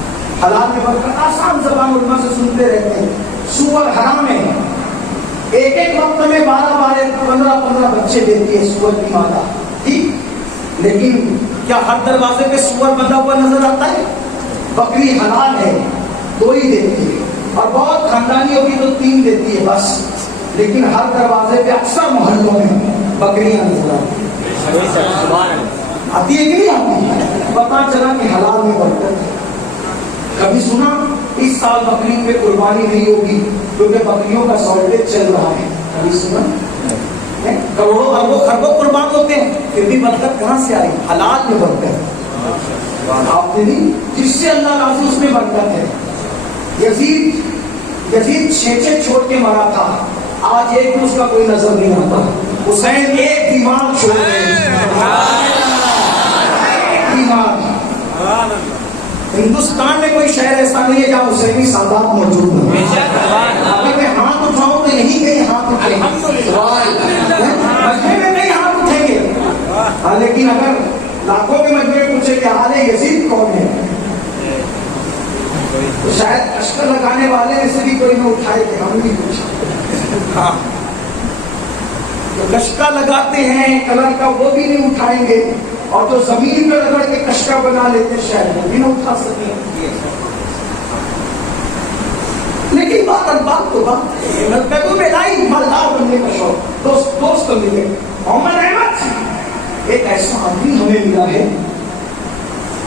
حلال میں برکت آسان زبان علماء سے سنتے رہتے ہیں. سور حرام ہے, ایک ایک وقت میں 12-15 بچے دیتی ہے سور کی مادا, ٹھیک, لیکن کیا ہر دروازے پہ سور بندہ ہوا نظر آتا ہے؟ بکری حلال ہے, 2 ہی دیتی ہے, اور بہت خاندانی ہوگی تو 3 دیتی ہے بس, لیکن ہر دروازے پہ اکثر محلوں میں بکریاں نظر آتی ہے کہ نہیں آتی؟ پتا چلا کہ حلال میں برکت ہے. کبھی سنا اس سال بکری پہ قربانی نہیں ہوگی کیونکہ بکریوں کا شارٹیج چل رہا ہے؟ کبھی سنا؟ کروڑوں اربوں خربوں قربان ہوتے ہیں, پھر بھی برکت کہاں سے آئی؟ حلال میں برکت. آپ نے نہیں, جس سے اللہ راضی اس میں برکت ہے. یزید 6 چھوڑ کے مرا تھا, آج ایک بھی اس کا کوئی نظر نہیں آتا. حسین ایک بیمار چھوڑ گئے, ہندوستان میں کوئی شہر ایسا نہیں ہے جہاں حسینی سادات موجود ہیں. اگر میں ہاتھ اٹھاؤں تو یہیں کہیں ہاتھ اٹھیں گے, مجمع میں کہیں ہاتھ اٹھیں گے, لیکن اگر لاکھوں کے مجمع پوچھے کہ حال یزید کون ہے تو شاید اشکر لگانے والے میں سے بھی کوئی نہ اٹھائے کہ ہم بھی پوچھا. کشکا لگاتے ہیں کلر کا وہ بھی نہیں اٹھائیں گے, اور جو زمین پہ رگڑ کے کشکا بنا لیتے شاید وہ بھی نہ اٹھا سکیں. لیکن بات تو محبوب الہی مالدار بننے کا شوق, دوست ملے. محمد احمد ایک ایسا آدمی ہمیں ملا ہے,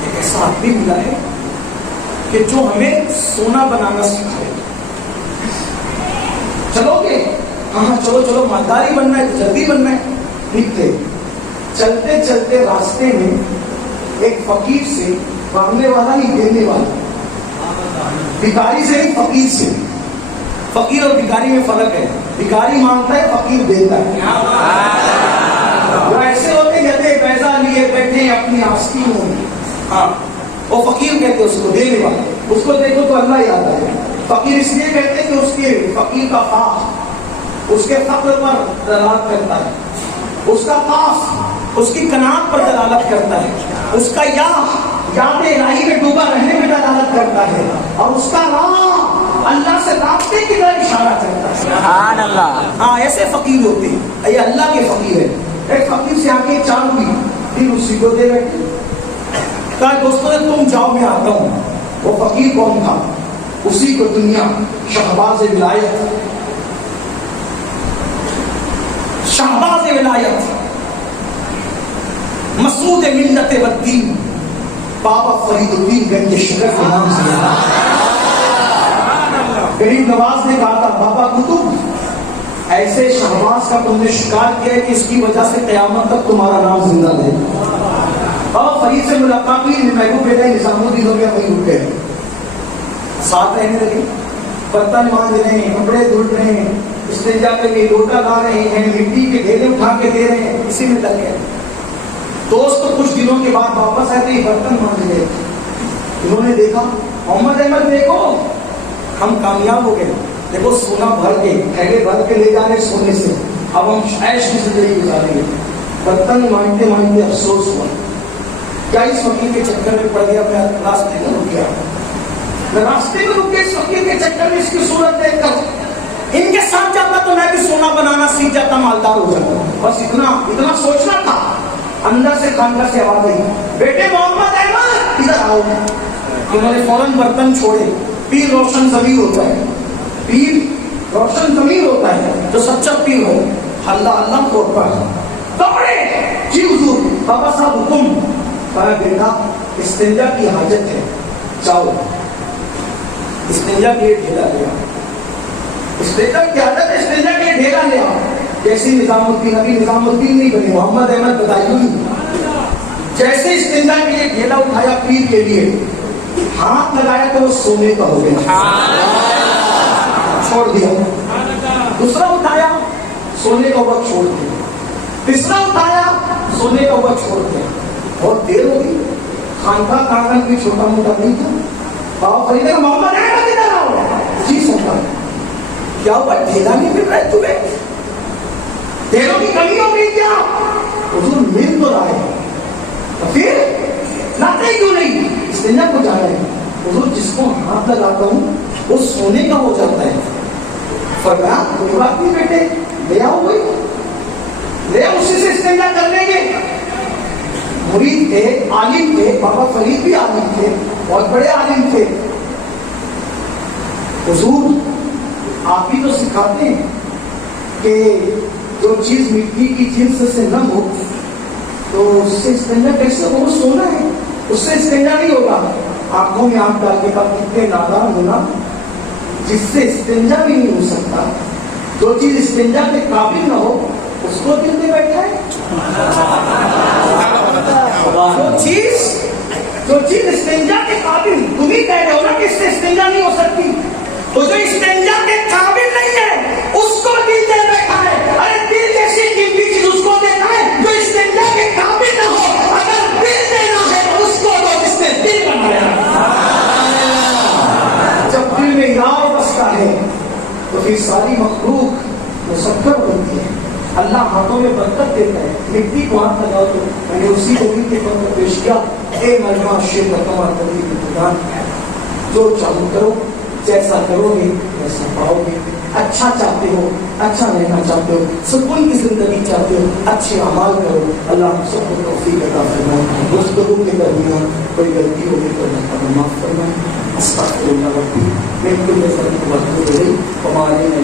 ایک ایسا آدمی ملا ہے کہ جو ہمیں سونا بنانا سکھائے. چلو گے؟ ہاں چلو مالداری بننا ہے تو جلدی بننا ہے. نکلے, چلتے چلتے راستے میں ایک فقیر سے, مانگنے والا نہیں دینے والا, بھکاری سے نہیں فقیر سے. فقیر اور بھکاری میں فرق ہے, بھکاری مانگتا ہے, فقیر دیتا ہے. وہ ایسے ہوتے گدے پیسہ لیے بیٹھے اپنی آستینوں میں, ہاں وہ فقیر کہتے اس کو, دینے والا. اس کو دیکھو تو اللہ یاد آئے. فقیر اس لیے کہتے کہ اس کے فقیر کا فاق اس کے فقر پر دلالت کرتا ہے, اس کا قاف اس کی قناعت پر دلالت کرتا ہے, اس کا یاد الہی میں ڈوبا رہنے میں دلالت کرتا ہے, اور اس کا راہ اللہ سے رابطے کی طرف اشارہ کرتا ہے. سبحان اللہ. ہاں ایسے فقیر ہوتے ہیں, یہ اللہ کے فقیر ہے. ایک فقیر سے آگے 4 ہوئی, پھر اسی کو دے بیٹھے. کہا دوستوں نے تم جاؤ میں آتا ہوں. وہ فقیر کون تھا؟ اسی کو دنیا شہباز ولایت, شہباز ولایت, مسعود ملت والدین, بابا فرید الدین گنج شکر کے نام سے. غریب نواز نے کہا تھا بابا کتب ایسے شہباز کا تم نے شکار کیا ہے کہ اس کی وجہ سے قیامت تک تمہارا نام زندہ رہے. بابا فرید سے ملاقات ہوئی, محبوب بیٹا نظام الدین ہو گیا, وہیں اٹھ گئے, ساتھ رہنے لگے. برتن مانج رہے ہیں, کپڑے دھل رہے ہیں, استنجا کر کے لوٹا لا رہے ہیں, مٹی کے ڈھیلے اٹھا کے دے رہے ہیں, اسی میں لگ گئے. دوست کچھ دنوں کے بعد واپس آئے تو یہ برتن مانج رہے. انہوں نے دیکھا محمد احمد دیکھو ہم کامیاب ہو گئے, دیکھو سونا بھر کے تھیلے بھر کے لے جا رہے سونے سے, اب ہم عیش کی زندگی گزاریں گے. برتن مانجتے مانجتے افسوس ہوا, کیا اس فقیر کے چکر میں پڑ گیا, میں راستے میں رک گیا, میں راستے میں رک گیا اس فقیر کے چکر میں. اس کی صورت دیکھ کر ان کے ساتھ جاتا تو میں بھی سونا بنانا سیکھ جاتا, مالدار ہو جاتا. بس اتنا سوچنا تھا. اندر سے خانقاہ سے آواز آئی, بیٹے محمد احمد ادھر آؤ. انہوں نے فوراً برتن چھوڑے. پیر روشن ضمیر ہوتا ہے, پیر روشن ضمیر ہوتا ہے, جو سچا پیر ہو اللہ کو دوڑے. جی حضور, بابا صاحب حکم. کہا بیٹا استنجا کی حاجت ہے، چاؤ استنجا کے لیے ڈھیلا لیا، استنجا کی حاجت ہے، استنجا کے لیے ڈھیلا لیا. جیسے نظام الدین، ابھی نظام الدین نہیں بنے، محمد احمد بدایوں، جیسے استنجا کے لیے ڈھیلا اٹھایا پیر کے لیے، ہاتھ لگایا تو وہ سونے کا ہو گیا، چھوڑ دیا. دوسرا اٹھایا سونے کا ہوا چھوڑ دیا، تیسرا اٹھایا سونے کا ہوا چھوڑ دیا. بہت دیر ہو گئی، خانقاہ کاغذ بھی چھوٹا موٹا نہیں تھا. بابا فرید کا محمد احمد ادھر آؤ. جی سرکار. کیا ہوا؟ ڈھیلا نہیں مل رہا ہے تمہیں؟ ڈھیلوں کی کمی ہو گئی کیا؟ حضور مل تو رہا ہے، پھر لاتے کیوں نہیں؟ استنجا کو جانا ہے. حضور جس کو ہاتھ لگاتا ہوں وہ سونے کا ہو جاتا ہے. فرمایا کوئی بات نہیں بیٹے، لے آؤ بھائی، لے آؤ، اسی سے استنجا کر لیں گے. مرید تھے، عالم تھے، بابا فرید بھی عالم تھے، بہت بڑے عالم تھے. حضور آپ ہی تو سکھاتے ہیں کہ جو چیز مٹی کی جنس سے نہ ہو تو اس سے استنجا کیسے ہو؟ سونا ہے، اس سے استنجا نہیں ہوگا. آنکھوں میں آنکھ ڈال کے کہا کتنے نادان ہونا، جس سے استنجا بھی نہیں ہو سکتا. جو چیز استنجا کے قابل نہ ہو اس کو دل میں بیٹھا ہے. جو چیز استنجا کے قابل، تم ہی کہہ رہے ہو نا کہ اس سے استنجا نہیں ہو سکتی، تو جو استنجا کے قابل نہیں ہے اس کو دل دے بیٹھا ہے. ارے دل جیسی قیمتی چیز اس کو دیتا ہے جو استنجا کے قابل نہ ہو. اگر دل دینا ہے تو اس کو دو جس نے دل بنایا. جب دل میں یار بستا ہے تو پھر ساری مخلوق مسکر بنتی ہے. اللہ ہاتھوں میں برکت دیتا ہے. مٹی کو ہاتھ لگاؤ تو میں نے اسی کو بھی کے طور پر پیش کیا. اے مرما شیخ کمار تبدیل خدا، جو چاہو کرو، جیسا کرو گے ویسا پاؤ گے. اچھا چاہتے ہو، اچھا رہنا چاہتے ہو، سکون کی زندگی چاہتے ہو، اچھے اعمال کرو. اللہ ہم سب کو توفیق عطا فرمائے. گفتگو کے درمیان کوئی غلطی ہوگی تو اللہ تعالیٰ معاف فرمائے. استغفر اللہ ربی من کل ذنب واتوب الیہ وما علینا